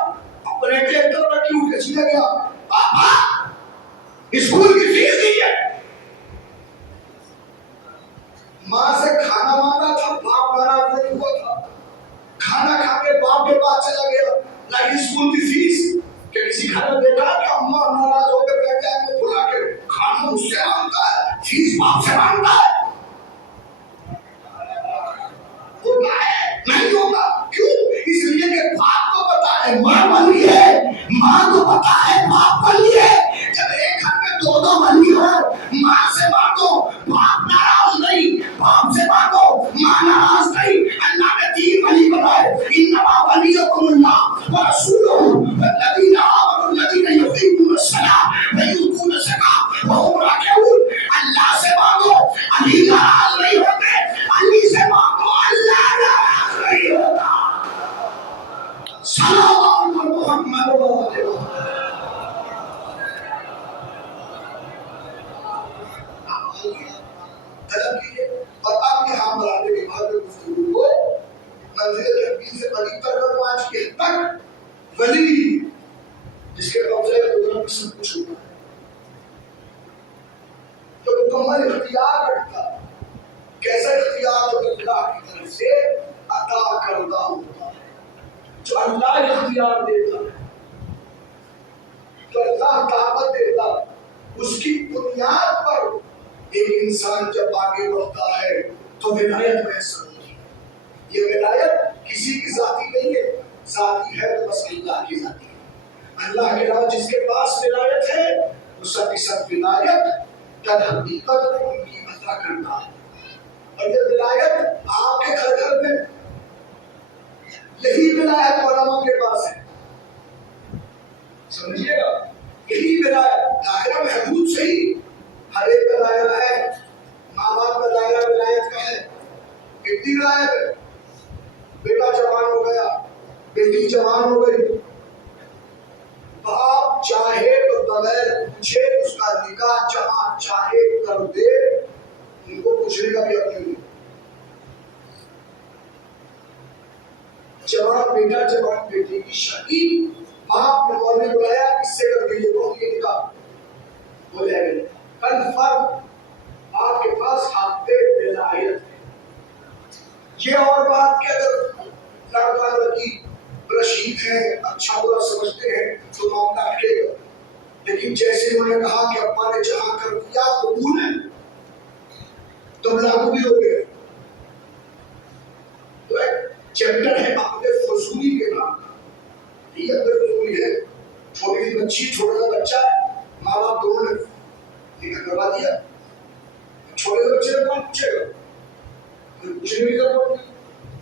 اپنے ٹریکٹر رکھی اٹھ کے چلے گیا. پاپا اسکول کی فیس دیجیے. ماں سے کھانا مانگا تھا، باپ ناراض نہیں ہوا تھا. کھانا کھا کے باپ کے پاس چلا گیا، لائی اسکول کی فیس. کہ کسی گھر میں دیکھا کہ اماں ناراض ہو کے بیٹھ جائے تو بلا کے کھانا مجھ سے مانگتا ہے، فیس باپ سے مانگتا ہے؟ ہوتا ہے؟ نہیں ہوتا. کیوں؟ اس لیے کہ باپ کو پتا ہے ماں ولی ہے، ماں کو پتا ہے باپ ولی ہے. جب ایک گھر میں 2 ولی ہو، ماں سے مانگو باپ ناراض نہیں، باپ سے مانگو ماں ناراض نہیں. اللہ نے 3 ولی بنائے. انما ولیکم اللہ ورسولہ والذین آمنوا الذین یقیمون الصلاۃ ویؤتون الزکاۃ وهم راکعون. اللہ سے مانگو علی ناراض نہیں ہوتے، علی سے مانگو اللہ ناراض نہیں ہوتا. سلام محمد طلب کیجیے. اور اب یہاں بلانے کے بعد گفتگو کو منزل تکمیل سے قریب تر کرو. آج کے حد تک ولی جس کے قبضے قدرت میں سب کچھ ہوتا ہے، جو مکمل اختیار رکھتا ہے. کیسا اختیار؟ جو اللہ کی طرف سے عطا کردہ ہوتا ہے، جو اللہ اختیار دیتا ہے، جو اللہ طاقت دیتا ہے. اس کی بنیاد پر ایک انسان جب آگے بڑھتا ہے تو ولایت محسوس ہوتی ہے. یہ ولایت کسی کی ذاتی نہیں ہے، ذاتی ہے تو بس اللہ کی ذاتی ہے. اللہ کے علاوہ جس کے پاس ولایت ہے وہ سب کی سب ولایت در حقیقت ان کی عطا کرتا ہے. اور یہ ولایت آپ کے گھر گھر میں، یہی ولایت علماء کے پاس ہے. سمجھیے گا، یہی ولایت دائرہ محدود صحیح، ہر ایک کا دائرہ ہے. ماں باپ کا دائرہ ولایت کا ہے. کتنی ولایت ہے؟ بیٹا جوان ہو گیا، بیٹی جوان ہو گئی، باپ چاہے تو بغیر پوچھے اس کا نکاح جہاں چاہے کر دے، ان کو پوچھنے کا بھی حق نہیں. جوان بیٹا جوان بیٹی کی شادی باپ نے مولوی بلایا کس سے کر دیجیے، بہت یہ نکاح ہو جائے گا. کنفرم آپ کے پاس حق ولایت ہے. یہ اور بات کہ اگر لڑکا لڑکی رشید ہیں، اچھا برا سمجھتے ہیں تو معاملہ اٹکے گا. لیکن جیسے انہوں نے کہا کہ ابا نے جہاں کر دیا قبول ہے تو لاگو بھی ہو گئے. تو ایک چیپٹر ہے عقد فضولی کے نام کا. یہ عقد فضولی ہے. چھوٹی سی بچی، چھوٹا سا بچہ ہے، ماں باپ دونوں نے نکاح کروا دیا. چھوٹے سے بچے سے کون پوچھے گا؟ کوئی پوچھنے کی ضرورت نہیں.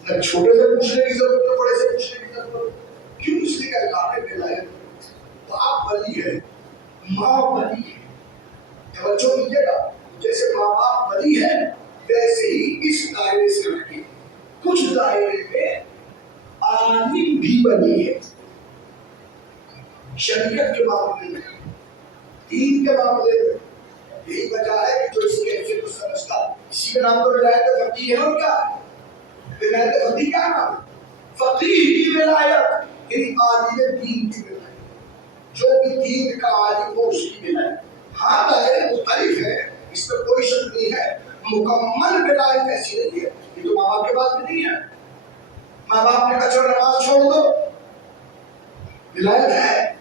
نہ چھوٹے سے پوچھنے کی ضرورت ہے، بڑے سے پوچھنے کی ضرورت. کیوں؟ اس لیے کہ اللہ نے ولایت. باپ ولی ہے، ماں ولی ہے. توجہ دیجیے گا، جیسے ماں باپ ولی ہے ویسے ہی اس دائرے سے رکھے. کچھ دائرے میں عالم بھی ولی ہے. شریعت کے معاملے میں، دین کے معاملے میں. یہی وجہ ہے کہ جو اس کے حیثیت کو سمجھتا، اسی کا نام تو ولایت فقیہ ہے. اور کیا ہے ولایت فقیہ؟ کیا نام ہے؟ فقیہ کی ولایت، یعنی عالم دین کی ولایت. جو بھی دین کا عالم ہو اس کی ولایت. ہاں دائرے مختلف ہیں، اس میں کوئی شک نہیں ہے. مکمل ولایت ایسی نہیں ہے. یہ تو ماں باپ کے پاس بھی نہیں ہے. ماں باپ نے کہا چلو نماز چھوڑ دو، ولایت ہے.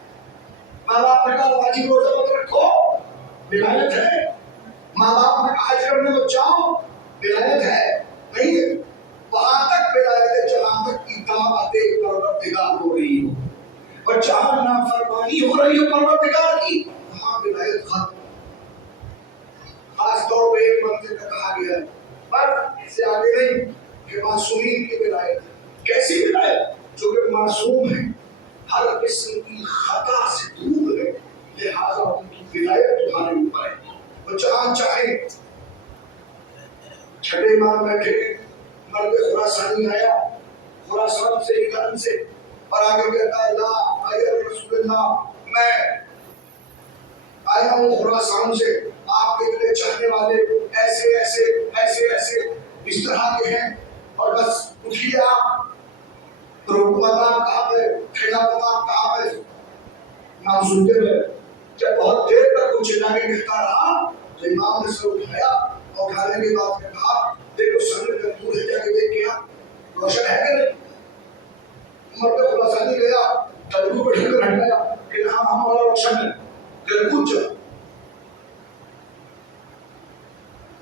ماں باپ نے کہا واجب روزہ مت رکھو، ولایت ہے. ماں باپ نے کہا حج کرنے کو جاؤ، ولایت ہے. نہیں ہے. وہاں تک ولایت نازلی ہو رہی ہے پروردگار کی، وہاں ولایت ختم. خاص طور پہ ایک منزل کا کہا گیا ہے، پر اس سے آگے نہیں، کہ معصومین کی ولایت. کیسی ولایت؟ جو کہ معصوم ہے، ہر قسم کی خطا سے دور ہے، لہذا ان کی ولایت تمہارے اوپر ہے. وہ جہاں چاہے. چھٹے امام بیٹھے، مرد خراسانی آیا خراسان سے، ایران سے، اور آگے کہتا ہے لا غیر رسول اللہ، میں آیا ہوں خراسان سے، آپ کے دل چاہنے والے ایسے ایسے ایسے ایسے اس طرح کے ہیں، اور بس اٹھیے آپ، حکومت آپ کہاں پہ، خلافت آپ کہاں پہ. امام سنتے ہوئے جب بہت دیر تک وہ چلا کے کہتا رہا تو امام نے سر اٹھایا، اور اٹھانے کے بعد نے کہا دیکھو سامنے کا دور ہے، جا کے دیکھ کیا روشن ہے کہ نہیں. مرد خراسانی گیا، تلگو پہ ڈھل کر ہٹ گیا کہ ہاں ہمارا روشن ہے، کہ کود جا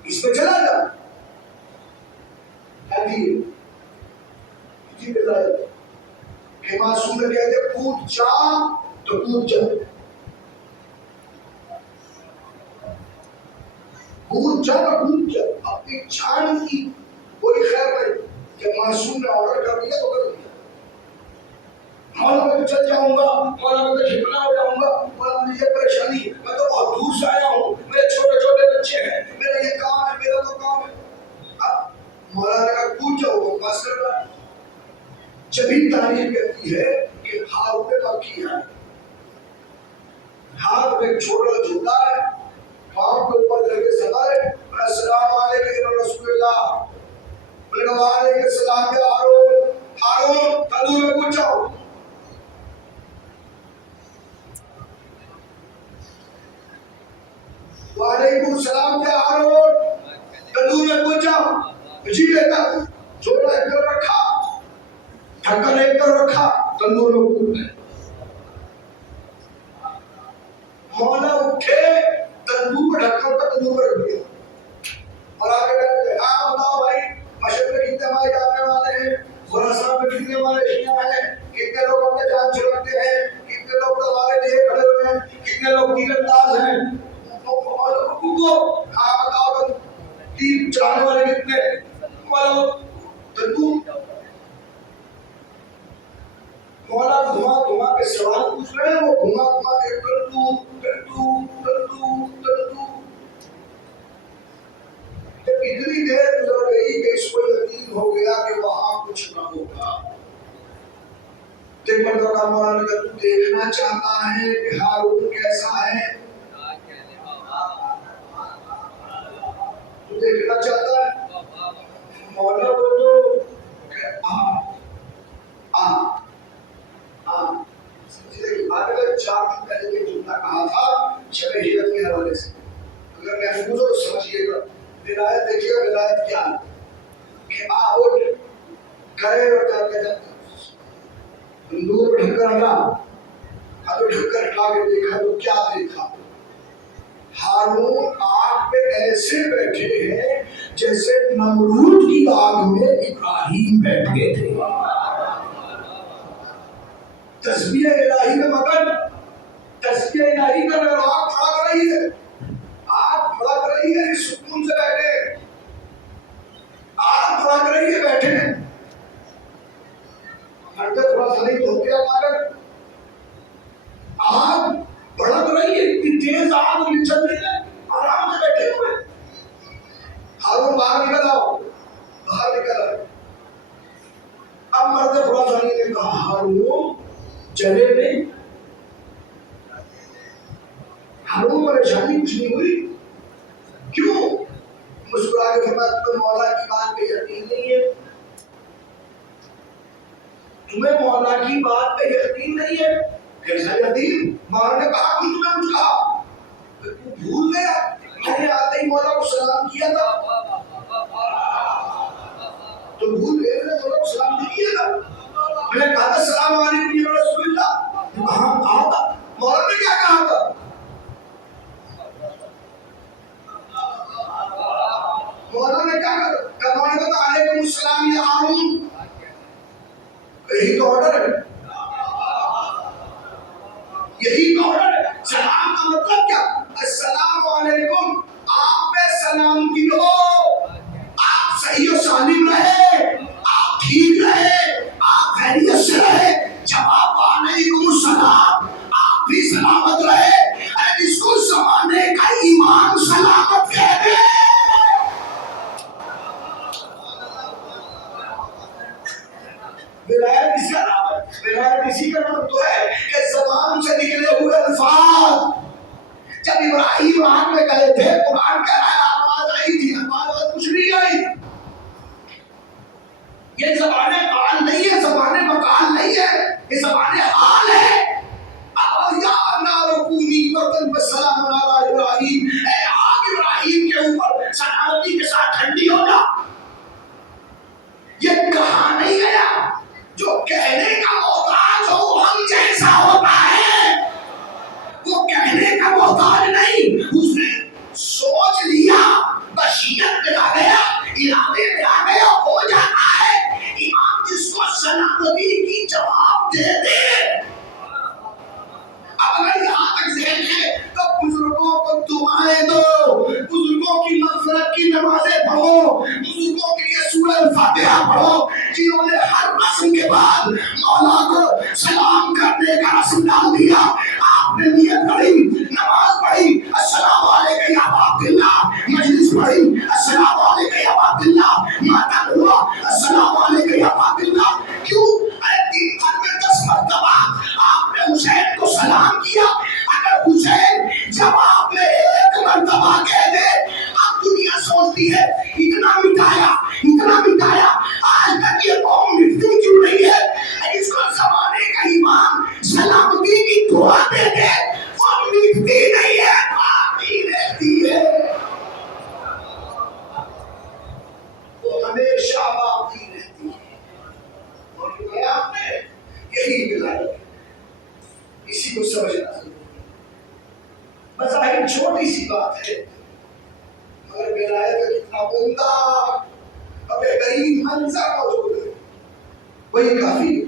اس میں چلا جا. کہ معصوم نے کہتے کود جا تو کود جا، کود جا تو کود جا. اپنی جان کی کوئی خیر نہیں. جب معصوم نے آرڈر کر دیا تو کر دیا. مولا میں تو چل جاؤں گا، مولا میں تو جھکنا ہو جاؤں گا، مولا مجھے یہ پریشانی، میں تو بہت دور سے آیا ہوں، میرے چھوٹے چھوٹے بچے ہیں، میرا یہ کام ہے، میرا تو کام ہے. اب مولا نے کہا کود جاؤ، وہ پاس کر رہا ہے. جبھی تعلیم کہتی ہے کہ ہاتھ میں مکھی ہے، ہاتھ میں چھوٹا جھوٹا ہے، پاؤں کے اوپر کر کے ستا ہے، السلام علیکم رسول اللہ، وعلیکم السلام یا ہارون، ہارون تندور میں کود جاؤ. وعلیکم السلام کیا ہارون تندور میں کود جاؤ. جی کہتا چھوٹا ایک کر رکھا، ڈھکن ایک کر رکھا، تندور میں کود گئے. مولا اٹھے، تندور ڈھکن کا تندور میں رکھ دیا، اور آگے کہتے ہیں ہاں بتاؤ بھائی مشرق میں کتنے ہمارے جانے والے ہیں، خراسان میں کتنے ہمارے شیعہ ہیں، کتنے لوگ اپنے جان چھڑکتے ہیں، کتنے لوگ ہمارے لیے کھڑے ہوئے ہیں، کتنے لوگ تیر انداز ہیں. ہاں بتاؤ تیر چلانے والے کتنے، مولا گھما گھما کے سوال پوچھ رہے ہیں، وہ گھما گھما کے کردو کردو کردو کردو. اتنی دیر گزر گئی کہ اس کو یقین ہو گیا کہ وہاں کچھ نہ ہوگا. دیکھ مرتبہ کا مولا نے کہا تو دیکھنا چاہتا ہے کہ ہارون کیسا ہے، تو دیکھنا چاہتا ہے. مولا بولو کہ آگے 4 دن پہلے یہ جملہ کہا تھا شب ہجرت کے حوالے سے، اگر محفوظ ہو تو سمجھیے گا. ولایت دیکھیے گا ولایت کیا ہے، کہ اٹھ گئے اور کیا کہتے ہیں تندور پہ ڈھک کر ہٹا. اب ڈھک کر ہٹا کے دیکھا تو کیا دیکھا، ہارون آگ پہ ایسے بیٹھے ہیں جیسے نمرود کی آگ میں ابراہیم بیٹھے تھے. تسبیح الہی میں مگن، تسبیح الہی کا میں آگ پھڑک رہی ہے، آگ پھڑک رہی ہے، سکون سے بیٹھے، آگ پھڑک رہی ہے بیٹھے. مرد خراسانی تو کیا مگر آگ بھڑک رہی ہے، اتنی تیز آگ چل رہی ہے، آرام سے بیٹھے ہوئے. ہارون باہر نکل آؤ، باہر نکل آؤ. اب مرد خراسانی نے کہا ہارون چلے نہیں، ہارون پریشانی کچھ نہیں ہوئی، کیوں؟ مسکرا کے فرمایا تمہیں مولا کی بات پہ یقین نہیں ہے، تمہیں مولا کی بات پہ یقین نہیں ہے. کیسا یقین؟ مولا نے کہا کہ تمہیں کچھ کہا، تو بھول گیا میں نے آتے ہی مولا کو سلام کیا تھا، تو بھول گئے میں نے مولا کو سلام نہیں کیا تھا، میں نے کہا تھا السلام علیکم یا رسول اللہ، کہاں کہا تھا، مولا نے کیا کہا تھا، مولا نے کیا کہا، مولا نے کہا علیکم السلام یا ہارون، یہی تو آرڈر ہے، یہی تو ہے سلام کا مطلب کیا؟ السلام علیکم، آپ پہ سلام کی ہو، آپ صحیح و سالم رہے، آپ ٹھیک رہے، آپ خیریت سے رہے، جواب علیکم السلام، آپ بھی سلامت رہے۔ جس کو زمانے کا ایمان سلامت کہتے ہیں، ولایت اسی کا نام ہے، ولایت اسی کا نام تو ہے کہ زبان سے نکلے ہوئے الفاظ جب ابراہیم راہ میں گئے تھے، قرآن کہہ رہا ہے آواز آئی تھی، آواز کچھ نہیں آئی۔ یہ زبان قال نہیں ہے، زبان مقال نہیں ہے، یہ زبان حال ہے۔ یا نار کونی بردن وسلام علی ابراہیم، اے آگ ابراہیم کے اوپر سلامتی کے ساتھ ٹھنڈی ہو جا۔ یہ کہا نہیں گیا، جو کہنے کا محتاج ہو وہ ہم جیسا ہوتا ہے، وہ کہنے کا محتاج نہیں، اس نے سوچ لیا، بشیرت میں آ گیا، ارادے میں آ گیا، ہو جاتا ہے۔ امام جس کو سلامتی کی جواب دے دے، اب اگر یہاں تک ذہن ہے تو بزرگوں کو دعائیں دو، بزرگوں کی مغفرت کی نمازیں پڑھو، بزرگوں کے لیے سورہ فاتحہ پڑھو، جنہوں نے ہر رسم کے بعد مولا کو سلام کرنے کا رسم ڈال دیا۔ آپ نے نیت پڑھی، نماز پڑھی، السلام علیکم یا ابا عبداللہ، مجلس پڑھی، السلام علیکم یا ابا عبداللہ، ماتم ہوا، السلام علیکم یا ابا عبداللہ۔ کیوں؟ دن بھر میں 10 مرتبہ آپ نے حسین کو سلام کیا، اگر حسین جواب میں 1 مرتبہ کہہ دے، اب دنیا سوچتی ہے اتنا مٹایا، آج تک یہ قوم مٹتی کیوں نہیں ہے؟ اس کو زمانے کا ایمان سلامتی کی دعا دے دے، وہ مٹتی نہیں ہے، باقی رہتی ہے، وہ ہمیشہ باقی رہتی ہے۔ اور آپ نے یہی ولایت، اسی کو سمجھنا ضروری ہے۔ بظاہر چھوٹی سی بات ہے، مگر ولایت کا کتنا عمدہ اور بہترین منظر موجود ہے، وہی کافی ہے۔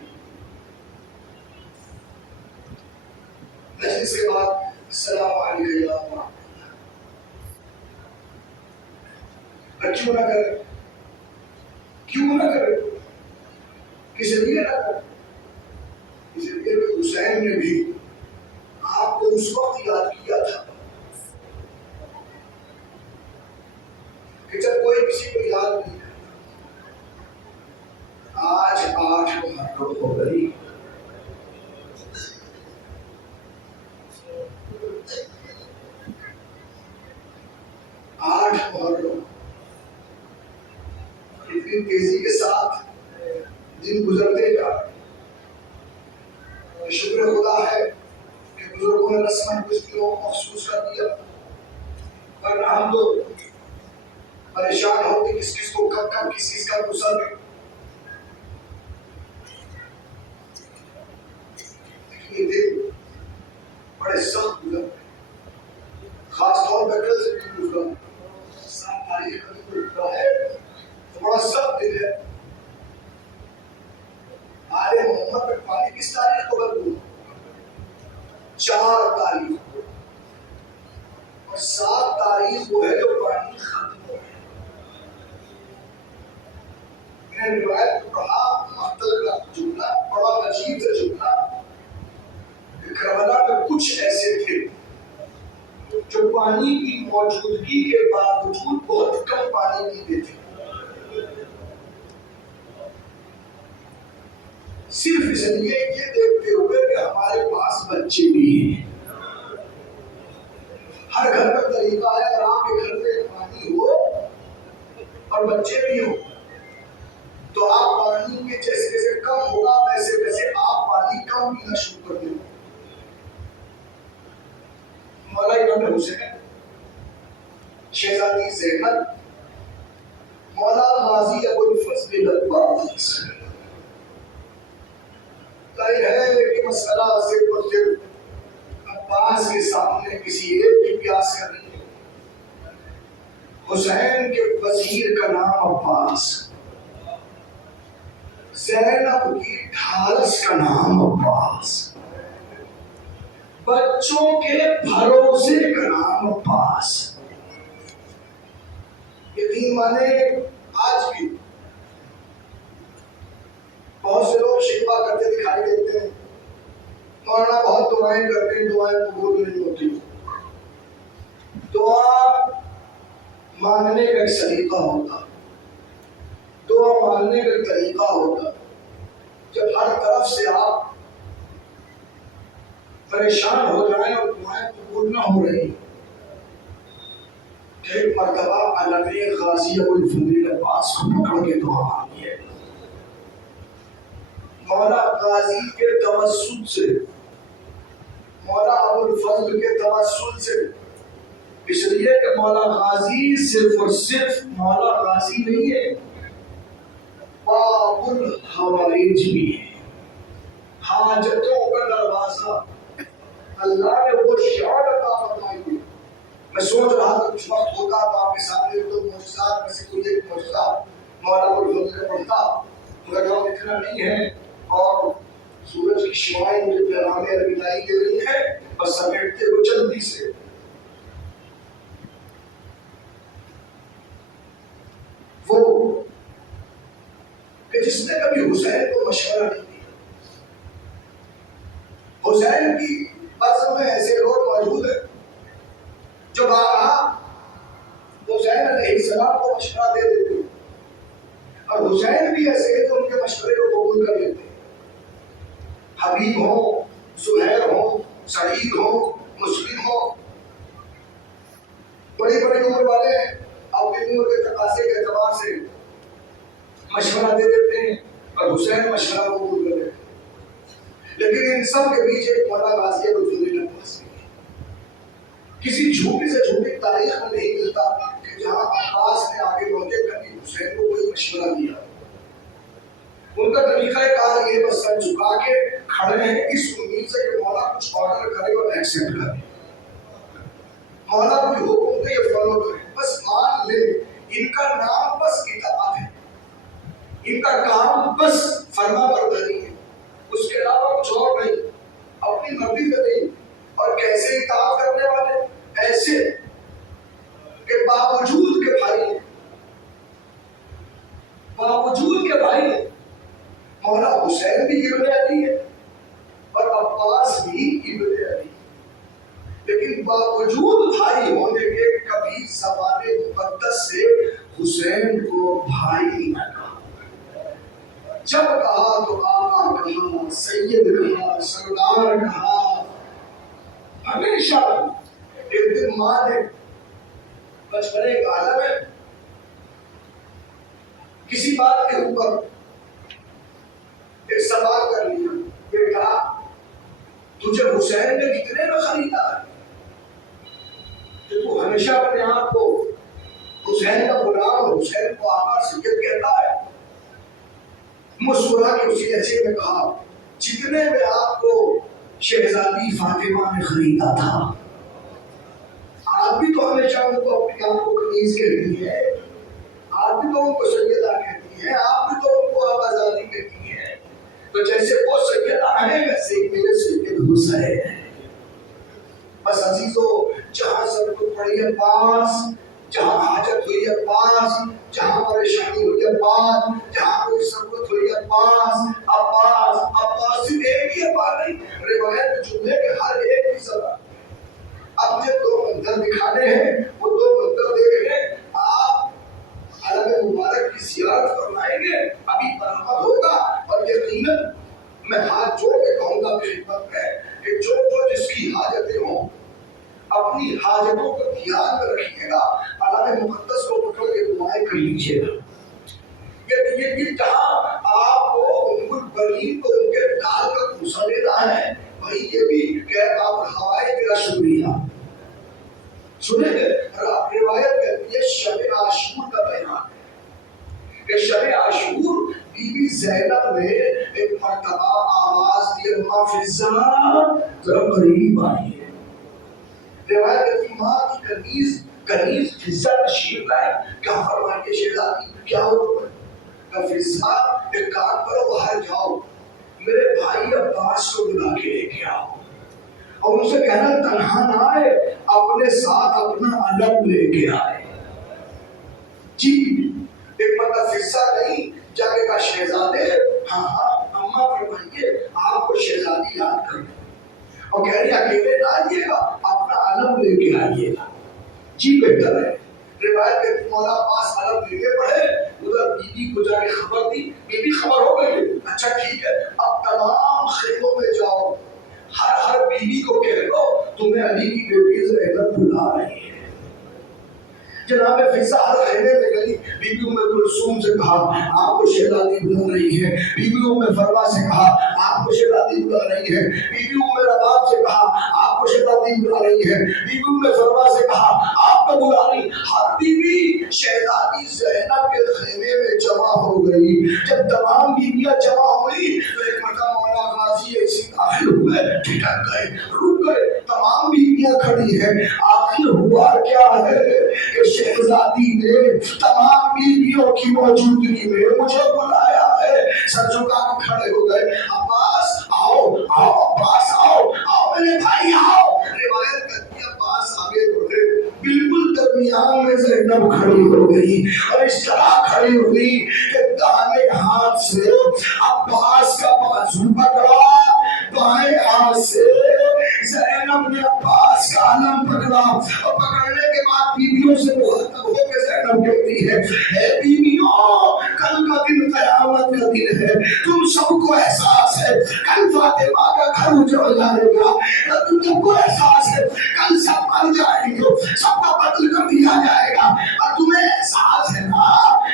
مجلس کے بعد السلام علیکم یا ابا عبداللہ، اور کیوں نہ کرے، کس لیے نہ کرے؟ اس لیے کہ حسین نے بھی آپ کو اس وقت یاد کیا تھا کہ جب کوئی کسی کو یاد نہیں کرتا۔ آج 8 محرم ہو گئی، اتنی تیزی کے ساتھ دن گزرتے جا رہے ہیں۔ شکر خدا ہے کہ بزرگوں نے رسماً کچھ دنوں کو مخصوص کر دیا، ورنہ ہم تو پریشان ہوتے کس کو کب کس چیز کا غصہ دے۔ لیکن یہ دن بڑے سخت گزر، خاص طور پہ کل سے بھی گزرا، 7 تاریخ کا جو گزرا ہے تو بڑا سخت دن ہے۔ آل محمد پہ پانی کس تاریخ کو بند ہوا؟ 4 تاریخ کو، اور 7 تاریخ وہ ہے جو پانی ختم ہو گیا۔ میں نے روایت کو پڑھا، مقتل کا جملہ بڑا عجیب سے جملہ، کہ کربلا میں کچھ ایسے تھے جو پانی کی موجودگی کے باوجود بہت کم پانی پیتے تھے، صرف اس لیے یہ دیکھتے ہوئے کہ ہمارے پاس بچے بھی ہیں۔ ہر گھر کا طریقہ ہے، اگر آپ کے گھر میں پانی ہو اور بچے بھی ہو تو آپ پانی کے جیسے جیسے کم ہوگا ویسے ویسے آپ پانی کم پینا شروع کر دیں۔ مولا امام حسین، شہزادی زینب، مولا غازی ابو الفضل العباس، ظاہر ہے کہ مسئلہ صرف اور صرف عباس کے سامنے کسی ایک کی پیاس کا نہیں ہے۔ حسین کے وزیر کا نام عباس، زینب کی ڈھارس کا نام عباس، بچوں کے بھروسے کا نام عباس. یہ تین معنی آج بھی بہت سے لوگ شکوہ کرتے دکھائی دیتے ہیں. مولانا بہت دعائیں کرتے ہیں، دعائیں قبول نہیں ہوتی. دعا مانگنے کا ایک سلیقہ ہوتا، دعا مانگنے کا ایک طریقہ ہوتا. جب ہر طرف سے آپ پریشان ہو جائیں اور دعائیں قبول نہ ہو رہی، ایک مرتبہ علامہ غازی ابو الفضل عباس کو پکڑ کے دعا مانگی ہے. مولا غازی کے توسل سے، مولا ابو الفضل کے توسل سے، اس لیے کہ مولا غازی صرف اور صرف مولا غازی نہیں ہے، باب الحوائج بھی ہے. حاجتوں کا دروازہ اللہ نے وہ شان عطا فرمائی ہے. میں سوچ رہا تھا کچھ وقت ہوتا تو آپ کے سامنے تو معجزات میں سے کوئی ایک معجزہ مولا ابو الفضل کا پڑھتا، مگر کام اتنا نہیں ہے اور سورج کی شعائیں مجھے پیغام ربیعی دے رہی ہے، بس سمیٹتے ہوئے جلدی سے. وہ کہ جس نے کبھی حسین کو مشورہ نہیں دیا. حسین کی بزم میں ایسے لوگ موجود ہیں جو بارہا حسین علیہ السلام کو مشورہ دے دیتے ہیں، اور حسین بھی ایسے ہیں جو ان کے مشورے کو قبول کر لیتے ہیں. حبیب ہو، زہیر ہو، سعید ہو، مسلم ہو، بڑی بڑی عمر والے ہیں، اپنی عمر کے تقاضے کے اعتبار سے مشورہ دے دیتے ہیں اور حسین مشورہ قبول کر لیتے ہیں. لیکن ان سب کے بیچ ایک مولا غازی ابو الفضل عباس ہے. کسی جھوٹی سے جھوٹی تاریخ میں نہیں ملتا کہ جہاں عباس نے آگے بڑھ کے کبھی حسین کو کوئی مشورہ دیا. ان کا طریقہ کار یہ بس سر جھکا کے کھڑے ہیں اس امید سے کہ مولا کچھ آرڈر کرے اور ایکسپٹ کرے، مولا کوئی حکم دے یہ فالو کرے، بس مان لے. ان کا نام بس اطاعت ہے، ان کا کام بس فرما برداری ہے، اس کے علاوہ کچھ اور نہیں، اپنی مرضی سے نہیں. اور کیسے اطاعت کرنے والے؟ ایسے کہ باوجود کے بھائی ہیں، باوجود کے بھائی ہیں. مولا حسین بھی ابن علی ہے اور عباس بھی ابن علی، لیکن باوجود بھائی ہونے کے کبھی زبان مقدس سے حسین کو بھائی نہ کہا. جب کہا تو آقا کہا، سید کہا، سردار کہا. ہمیشہ ایک دن ماں نے بچپنے کا عالم ہے کسی بات کے اوپر ایک سوال کر لیا، بیٹا تجھے حسین نے کتنے میں خریدا ہے کہ تو ہمیشہ اپنے آپ کو حسین کا غلام، حسین کو آقا سید کہتا ہے؟ مسکرا کے اسی لہجے میں کہا، جتنے میں آپ کو شہزادی فاطمہ نے خریدا تھا. آپ بھی تو ہمیشہ ان کو اپنے آپ کو کنیز کہتی ہے، آپ بھی تو ان کو سیدہ کہتی ہیں، آپ بھی تو ان کو آقازادی کہتی ہیں. تو جیسے وہ سیدہ ہیں ویسے میرے سید حسین. بس عزیزو، جہاں ضرورت پڑی عباس، جہاں حاجت ہوئی عباس، جہاں پریشانی ہوئی عباس، جہاں کوئی ضرورت ہوئی عباس. عباس عباس صرف ایک ہی عباس نہیں، روایت جملے کے ہر ایک کی سزا. اب مجھے دو منظر دکھانے ہیں، وہ دو منظر دیکھ لیں. آپ حرم مبارک کی زیارت فرمائیں گے، ابھی برآمد ہوگا، اور یقیناً میں ہاتھ جوڑ کے کہوں گا خدمت میں کہ جو جس کی حاجتیں ہوں اپنی حاجتوں کو دھیان میں رکھیے گا، علامہ مقدس کو پکڑ کے دعائیں کر لیجیے گا. یہ جہاں آپ کو ام البنین کو ان کے ڈال کا گھوسا دیتا ہے، وہی یہ بھی کہ آپ ہوائے میرا شکریہ. سنیں گے روایت کہتی ہے شب عاشور کا بیان ہے کہ شب عاشور بی بی زینب نے ایک مرتبہ آواز دی، اما فضا ذرا قریب آئیے. روایت کہتی ماں کی کنیز فضا تشریف لائے. کیا فرمائیے شہزادی، کیا حکم ہے؟ فضا ایک کام کرو، باہر جاؤ، میرے بھائی عباس کو بلا کے لے کے آؤ. اور ان سے کہنا تنہا نہ آئے، اپنے ساتھ اپنا علم لے کے آئے۔ جی ایک مرتبہ فضہ نہیں جا کے کہا شہزادے، ہاں ہاں اماں فرمائیے آپ کو شہزادی یاد کر، اور کہہ رہی اکیلے نہ آئیے گا، اپنا علم لے کے آئیے گا۔ جی بہتر ہے۔ روایت کے مولا عباس علم لے کے پڑھے، ادھر بی بی کو جا کے خبر دی، بی بی خبر ہو گئی، اچھا ٹھیک ہے اب تمام خیموں میں جاؤ، ہر بیوی کو کہہ دو تمہیں علی کی بیٹی زینب بلا رہی ہے۔ جناب فضہ ہر خیمے میں گئی، بی بی ام کلثوم سے کہا آپ کو شہزادی بلا رہی ہے، بی بی ام فروا سے کہا آپ کو شہزادی بلا رہی ہے، بی بی ام رباب سے کہا آپ کو شہزادی بلا رہی ہے، بی بی ام فروا سے کہا آپ کو بلا رہی۔ ہر بیوی شہزادی زینب کے خیمے میں جمع ہو گئی۔ جب تمام بیویاں جمع ہوئی تو ایک مرتبہ مولا غازی ایسی داخل ہوئے، ٹھٹک گئے، رک گئے، تمام بیویاں کھڑی ہیں۔ آخر ہوا کیا ہے کہ شہزادی نے تمام بیویوں کی موجودگی میں مجھے بلایا ہے۔ سر جھکا کے کھڑے ہو گئے، عباس آؤ آؤ، عباس آؤ آؤ میرے بھائی آؤ۔ روایت کرتی ہے عباس آگے بڑھے، بالکل درمیان میں زینب کھڑی ہو گئی، اور اس طرح کھڑی ہوئی کہ داہنے ہاتھ سے عباس کا بازو پکڑا، بائیں ہاتھ سے زینب نے عباس کا علم پکڑا، اور پکڑنے کے بعد بیویوں سے مخاطب ہو کے زینب کہتی ہے اے بیویوں، کل کا دن قیامت کا دن ہے، تم سب کو احساس ہے کل فاطمہ کا گھر اجڑ جائے گا، تم سب کو احساس ہے کل سب مر جائیں گے، سب کا قتل کر دیا جائے گا، اور تمہیں احساس ہے نا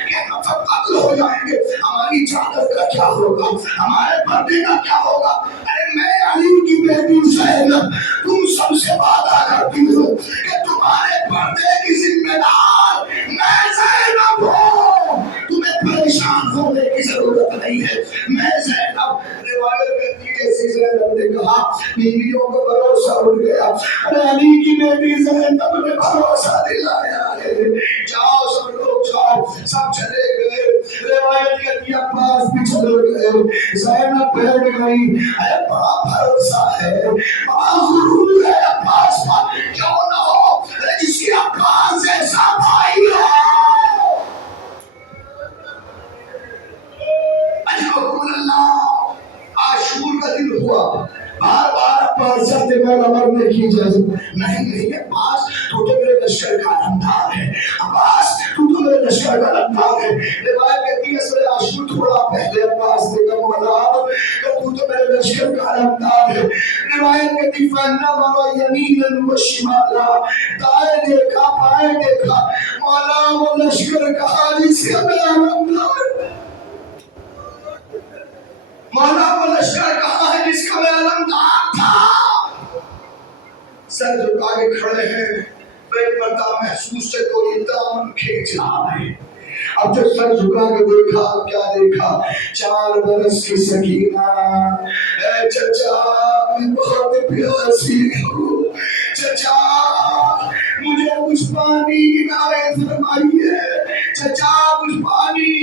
کہ ہم سب قتل ہو جائیں گے، ہماری چادر کا کیا ہوگا، ہمارے پردے کا کیا ہوگا؟ ارے میں علی کی بیٹی زینب تم سب سے وعدہ کرتی ہوں کہ تمہارے پردے کی ذمہ دار میں زینب ہوں، تمہیں پریشان ہونے کی ضرورت نہیں ہے، میں زینب۔ روایت کرتی ہے ایسی زینب نے کہا بیویوں کو بھروسہ اٹھ گیا، ارے علی کی بیٹی زینب نے بھروسہ دلایا ہے، جاؤ سب لوگ جاؤ، سب چلے گئے۔ روایت کرتی ہے عباس بھی چلے گئے، زینب بیٹھ گئی، اے بڑا بھروسہ ہے، بڑا غرور ہے عباس کا، کیوں نہ ہو جس کے عباس جیسا بھائی ہو۔ اجمعکم اللہ، عاشور کا دن ہوا، بار بار عباس جاتے مولا مرنے کی اجازت نہیں عباس تو میرے لشکر کا علمدار ہے، عباس تو میرے لشکر کا علمدار ہے۔ روایت کہتی ہے سورہ عاشور تھوڑا پہلے عباس نے کہا مولا کہ تو میرے لشکر کا علمدار ہے۔ روایت کہتی فَنَظَرَ يَمِينًا وَشِمَالًا، دائیں دیکھا بائیں دیکھا، مولا وہ لشکر کہا جس کا میں علمدار ہوں، مولا وہ لشکر کہاں ہے جس کا میں علمدار تھا؟ سر جھکا کے کھڑے ہیں، ایک مرتبہ محسوس سے کوئی دامن کھینچ رہا ہے۔ اب جب سر جھکا کے دیکھا کیا دیکھا؟ 4 برس کی سکینہ، اے چچا میں بہت پیاسی ہوں، چچا مجھے کچھ پانی عنایت فرمائیے، چچا کچھ پانی۔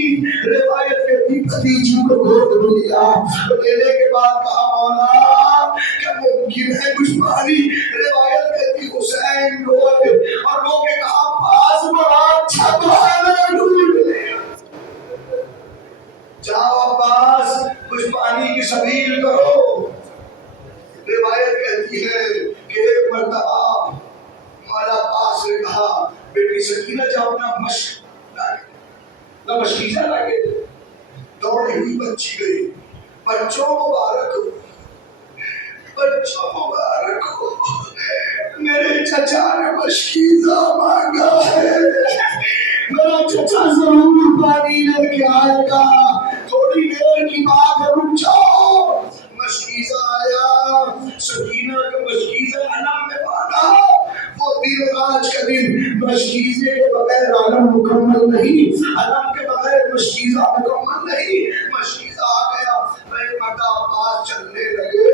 روایت کہتی بھتیجی کو گود لیا، لینے کے بعد کہا مولا کیا ممکن ہے کچھ پانی؟ روایت کہتی حسین روئے اور رو کے کہا باز بڑا اچھا بہانا ڈھونڈ لیا، جاؤ عباس کچھ پانی کی سبیل کرو۔ روایت کہتی ہے کہ ایک مرتبہ مولا عباس نے کہا بیٹی سکینہ جاؤ اپنا مشق لائے، نہ مشکیزہ لائے، دوڑی ہوئی بچی گئی، بچوں مبارک ہو، بچوں مبارک ہو، میرے چچا نے مشکیزہ مانگا ہے، میرا چچا ضرور پانی لے کے آئے گا، تھوڑی دیر کی بات ہے رک جاؤ۔ مشکیزہ آیا، سکینہ کا مشکیزہ علم میں باندھا، وہ دن آج کا دن مشکیزے کے بغیر علم مکمل نہیں، علم کے بغیر مشکیزہ مکمل نہیں۔ مشکیزہ آ گیا، ایک مرتبہ عباس چلنے لگے،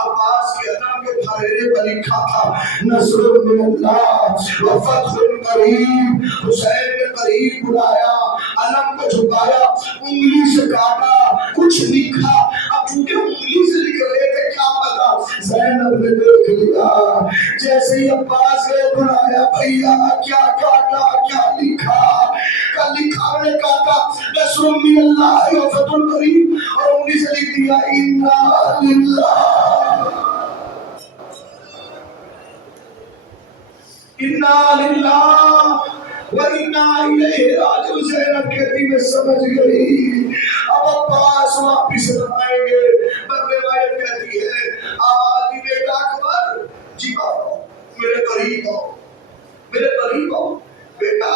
عباس کے علم کے دھائرے پر لکھا تھا نصر من اللہ و فتح قریب، حسین نے قریب بلایا، علم کو جھکایا، انگلی سے کاٹا، کچھ لکھا، اب چونکہ انگلی سے لکھ رہے تھے کیا پتا زینب نے دیکھ لیا، جیسے ہی عباس گئے بلایا، بھیا کیا کاٹا، کیا لکھا؟ کیا لکھا؟ میں نے کہا تھا نصر من اللہ و فتح قریب، اور انہی سے لکھ دیا انا للہ انا للہ وَإِنَّا إِلَيْهِ راجعون۔ زینب کہتی میں سمجھ گئی اب عباس واپس آئیں گے، پر روایت کہتی ہے آبادی بیٹا اکبر، جی بابا میرے قریب آؤ، میرے قریب آؤ، بیٹا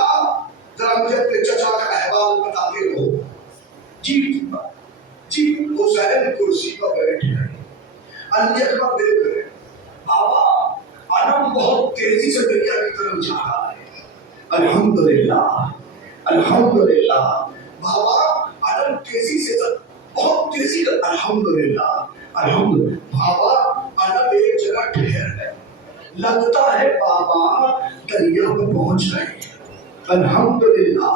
ذرا مجھے اپنے چچا کا احوال بتاتے رہو۔ جی جی حسین کرسی پر بیٹھے ہیں، علی اکبر دیکھ رہے ہیں، بابا علم بہت تیزی سے دریا کی طرف جا رہا ہے۔ الحمدللہ الحمدللہ بابا علم تیزی سے بہت تیزی سے، الحمدللہ الحمدللہ بابا علم ایک جگہ ٹھہر ہے، لگتا ہے بابا دریا میں پہنچ گئے ہیں۔ الحمدللہ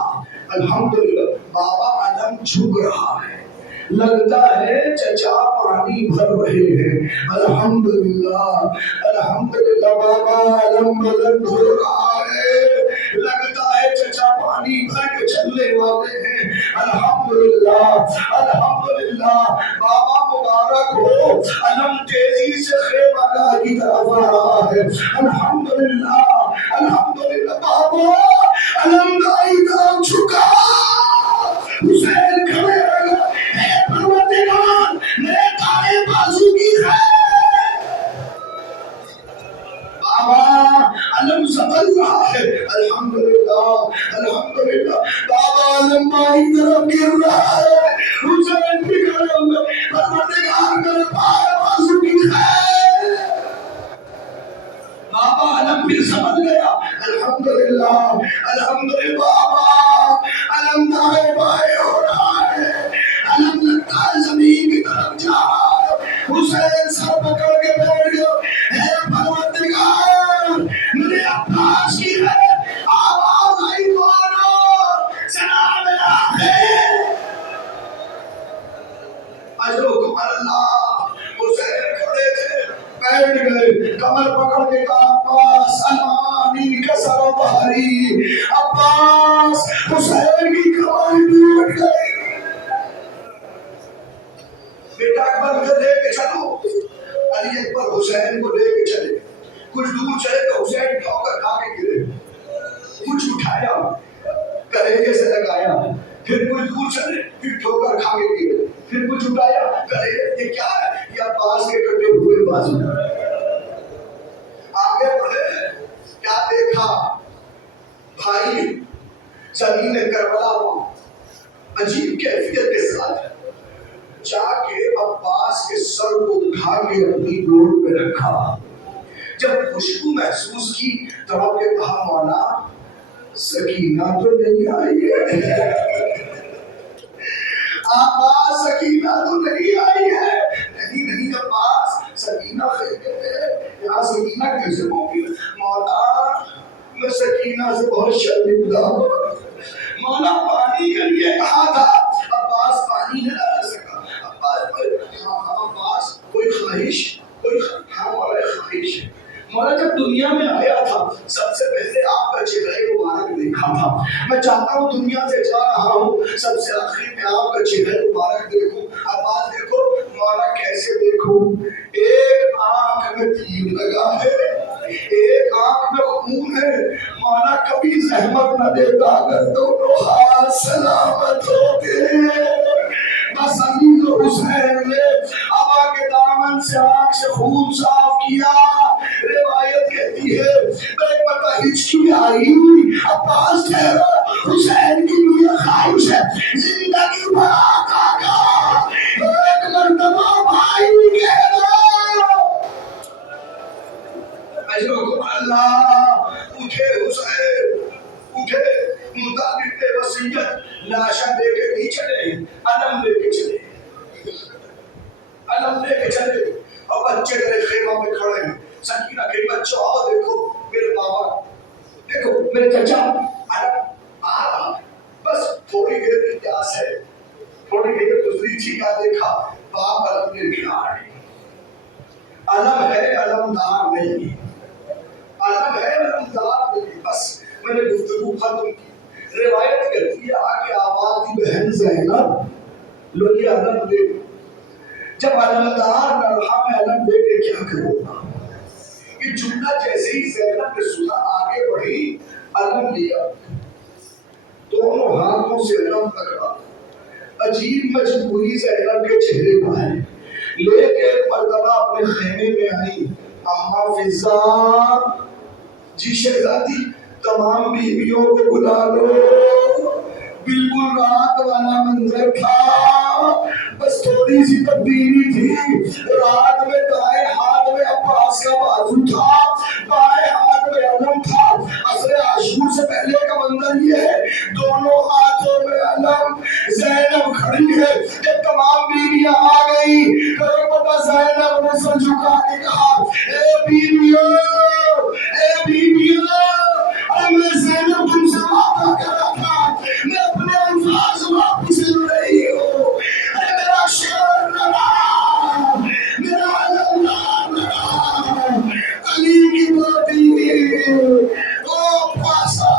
الحمدللہ بابا علم جھک رہا ہے، لگتا ہے چچا پانی بھر رہے ہیں۔ الحمدللہ الحمدللہ بابا علم بلند ہو رہا ہے، لگتا ہے چچا پانی بھر کے چلنے والے ہیں۔ الحمدللہ الحمدللہ بابا مبارک ہو، علم تیزی سے خیمہ گاہ کی طرف آ رہا ہے۔ الحمدللہ الحمدللہ بابا علم دائی طرف جھکا، حسین کھڑے رہ گئے، اے پروردگار میرے دائیں بازو کی خیر۔ بابا علم سمجھ رہا ہے، الحمدللہ الحمدللہ بابا علم بائی طرف گر رہا ہے، حسین بھی کھڑے ہوئے، پروردگار میرے بائیں بازو کی خیر۔ بابا علم بھی سمجھ گیا، الحمدللہ الحمدللہ بابا علم دائیں بائیں ہو رہا ہے، علم لگتا ہے زمین کی طرف جا رہا ہے۔ حسین سر پکڑ کے بیٹھ گیا، اے پروردگار میرے عباس کی ہے، آواز آئی بولو سلام آخر اجرکم اللہ۔ حسین کھڑے تھے، بیٹھ گئے، کمر پکڑ کے کہا عباس المانی کسر بحری، عباس حسین کی کمر ٹوٹ گئی۔ بیٹا اکبر مجھے لے کے چلو، علی اکبر حسین کو لے کے چلے، کچھ دور چلے تو حسین ٹھوکر کھا کے گرے، کچھ اٹھایا کلیجے سے لگایا، پھر کچھ دور چلے پھر ٹھوکر کھا کے گرے، پھر کچھ اٹھایا کلیجے، یہ کیا ہے؟ یہ عباس کے کٹے ہوئے بازو۔ آگے بڑھے، کیا دیکھا بھائی زمین کربلا میں عجیب کیفیت کے ساتھ جا کے عباس کے سر کو اٹھا کے اپنی گود میں رکھا۔ جب خوشبو محسوس کی تو آپ نے کہا مولا سکینہ تو نہیں آئی ہے، عباس سکینہ تو نہیں آئی ہے۔ نہیں نہیں عباس سکینہ خیریت ہے، یہاں سکینہ کیسے موجود ہے؟ مولا میں سکینہ سے بہت شرمندہ ہوں، مولا پانی کے لیے کہا تھا، عباس پانی نہ لا سکا۔ عباس کوئی خواہش، کوئی خواہش ہے مولا جب دنیا میں آیا تھا سب سے پہلے آپ کا چہرہ مبارک دیکھا تھا، میں چاہتا ہوں دنیا سے جا رہا ہوں سب سے آخری میں آپ کا چہرہ مبارک دیکھوں۔ عباس دیکھو مولا کیسے دیکھوں، ایک آنکھ میں تیر لگا ہے، ایک آنکھ میں خون ہے، مولا کبھی زحمت نہ دیتا اگر دونوں ہاتھ سلامت ہوتے۔ بس علی و حسین نے ابا کے دامن سے آنکھ سے خون صاف کیا۔ روایت کہتی ہے ایک مرتبہ ہچکی آئی، عباس ٹھہرو حسین کی یہ خواہش ہے زندگی بھر آقا کا ایک مرتبہ بھائی کہہ دو۔ اجرکم اللہ، اٹھے حسین اٹھے، مطابق وصیت لاشا لے کے نہیں چلے، علم لے کے چلے، علم لے کے چلے، اور بچے میرے خیمہ میں کھڑے ہیں۔ سکینہ کہ بچوں آؤ دیکھو میرے بابا، دیکھو میرے چچا علم آ رہا ہے، بس تھوڑی دیر کی پیاس ہے، تھوڑی دیر گزری تھی، کیا دیکھا باپ علم لے کے آ رہے، علم ہے علمدار نہیں ہے، علم ہے علمدار نہیں، بس میں نے گفتگو ختم کی۔ روایت کرتی ہے آگے آواز کی بہن زینب لو یہ علم لے، جب علمدار نہ رہا میں علم لے کے کیا کروں گا؟ یہ جملہ جیسے ہی زینب نے سنا آگے بڑھی، علم لیا، دونوں ہاتھوں سے علم پکڑا، عجیب مجبوری زینب کے چہرے پر ہے، لے کے مرتبہ اپنے خیمے میں آئی، اما فضا جی شہزادی تمام بیویوں کو بلا لو، بالکل رات والا منظر تھا، بس تھوڑی سی تبدیلی تھی، رات میں دائیں ہاتھ میں عباس کا بازو تھا، بائیں ہاتھ میں علم تھا۔ عصر عاشور سے پہلے کا منظر یہ ہے، دونوں ہاتھوں میں علم، زینب کھڑی ہے، جب تمام بیویاں آ گئی تو پتہ زینب نے سر جھکا کے کہا اے بیویوں، اے بیویوں، ارے میں زینب تم سے وعدہ کر رہا تھا، میں اپنے الفاظ واپس لے رہی ہوں، ارے میرا شعر نہ رہا، میرا علم نہ رہا، علی کی بیٹی او پاسا۔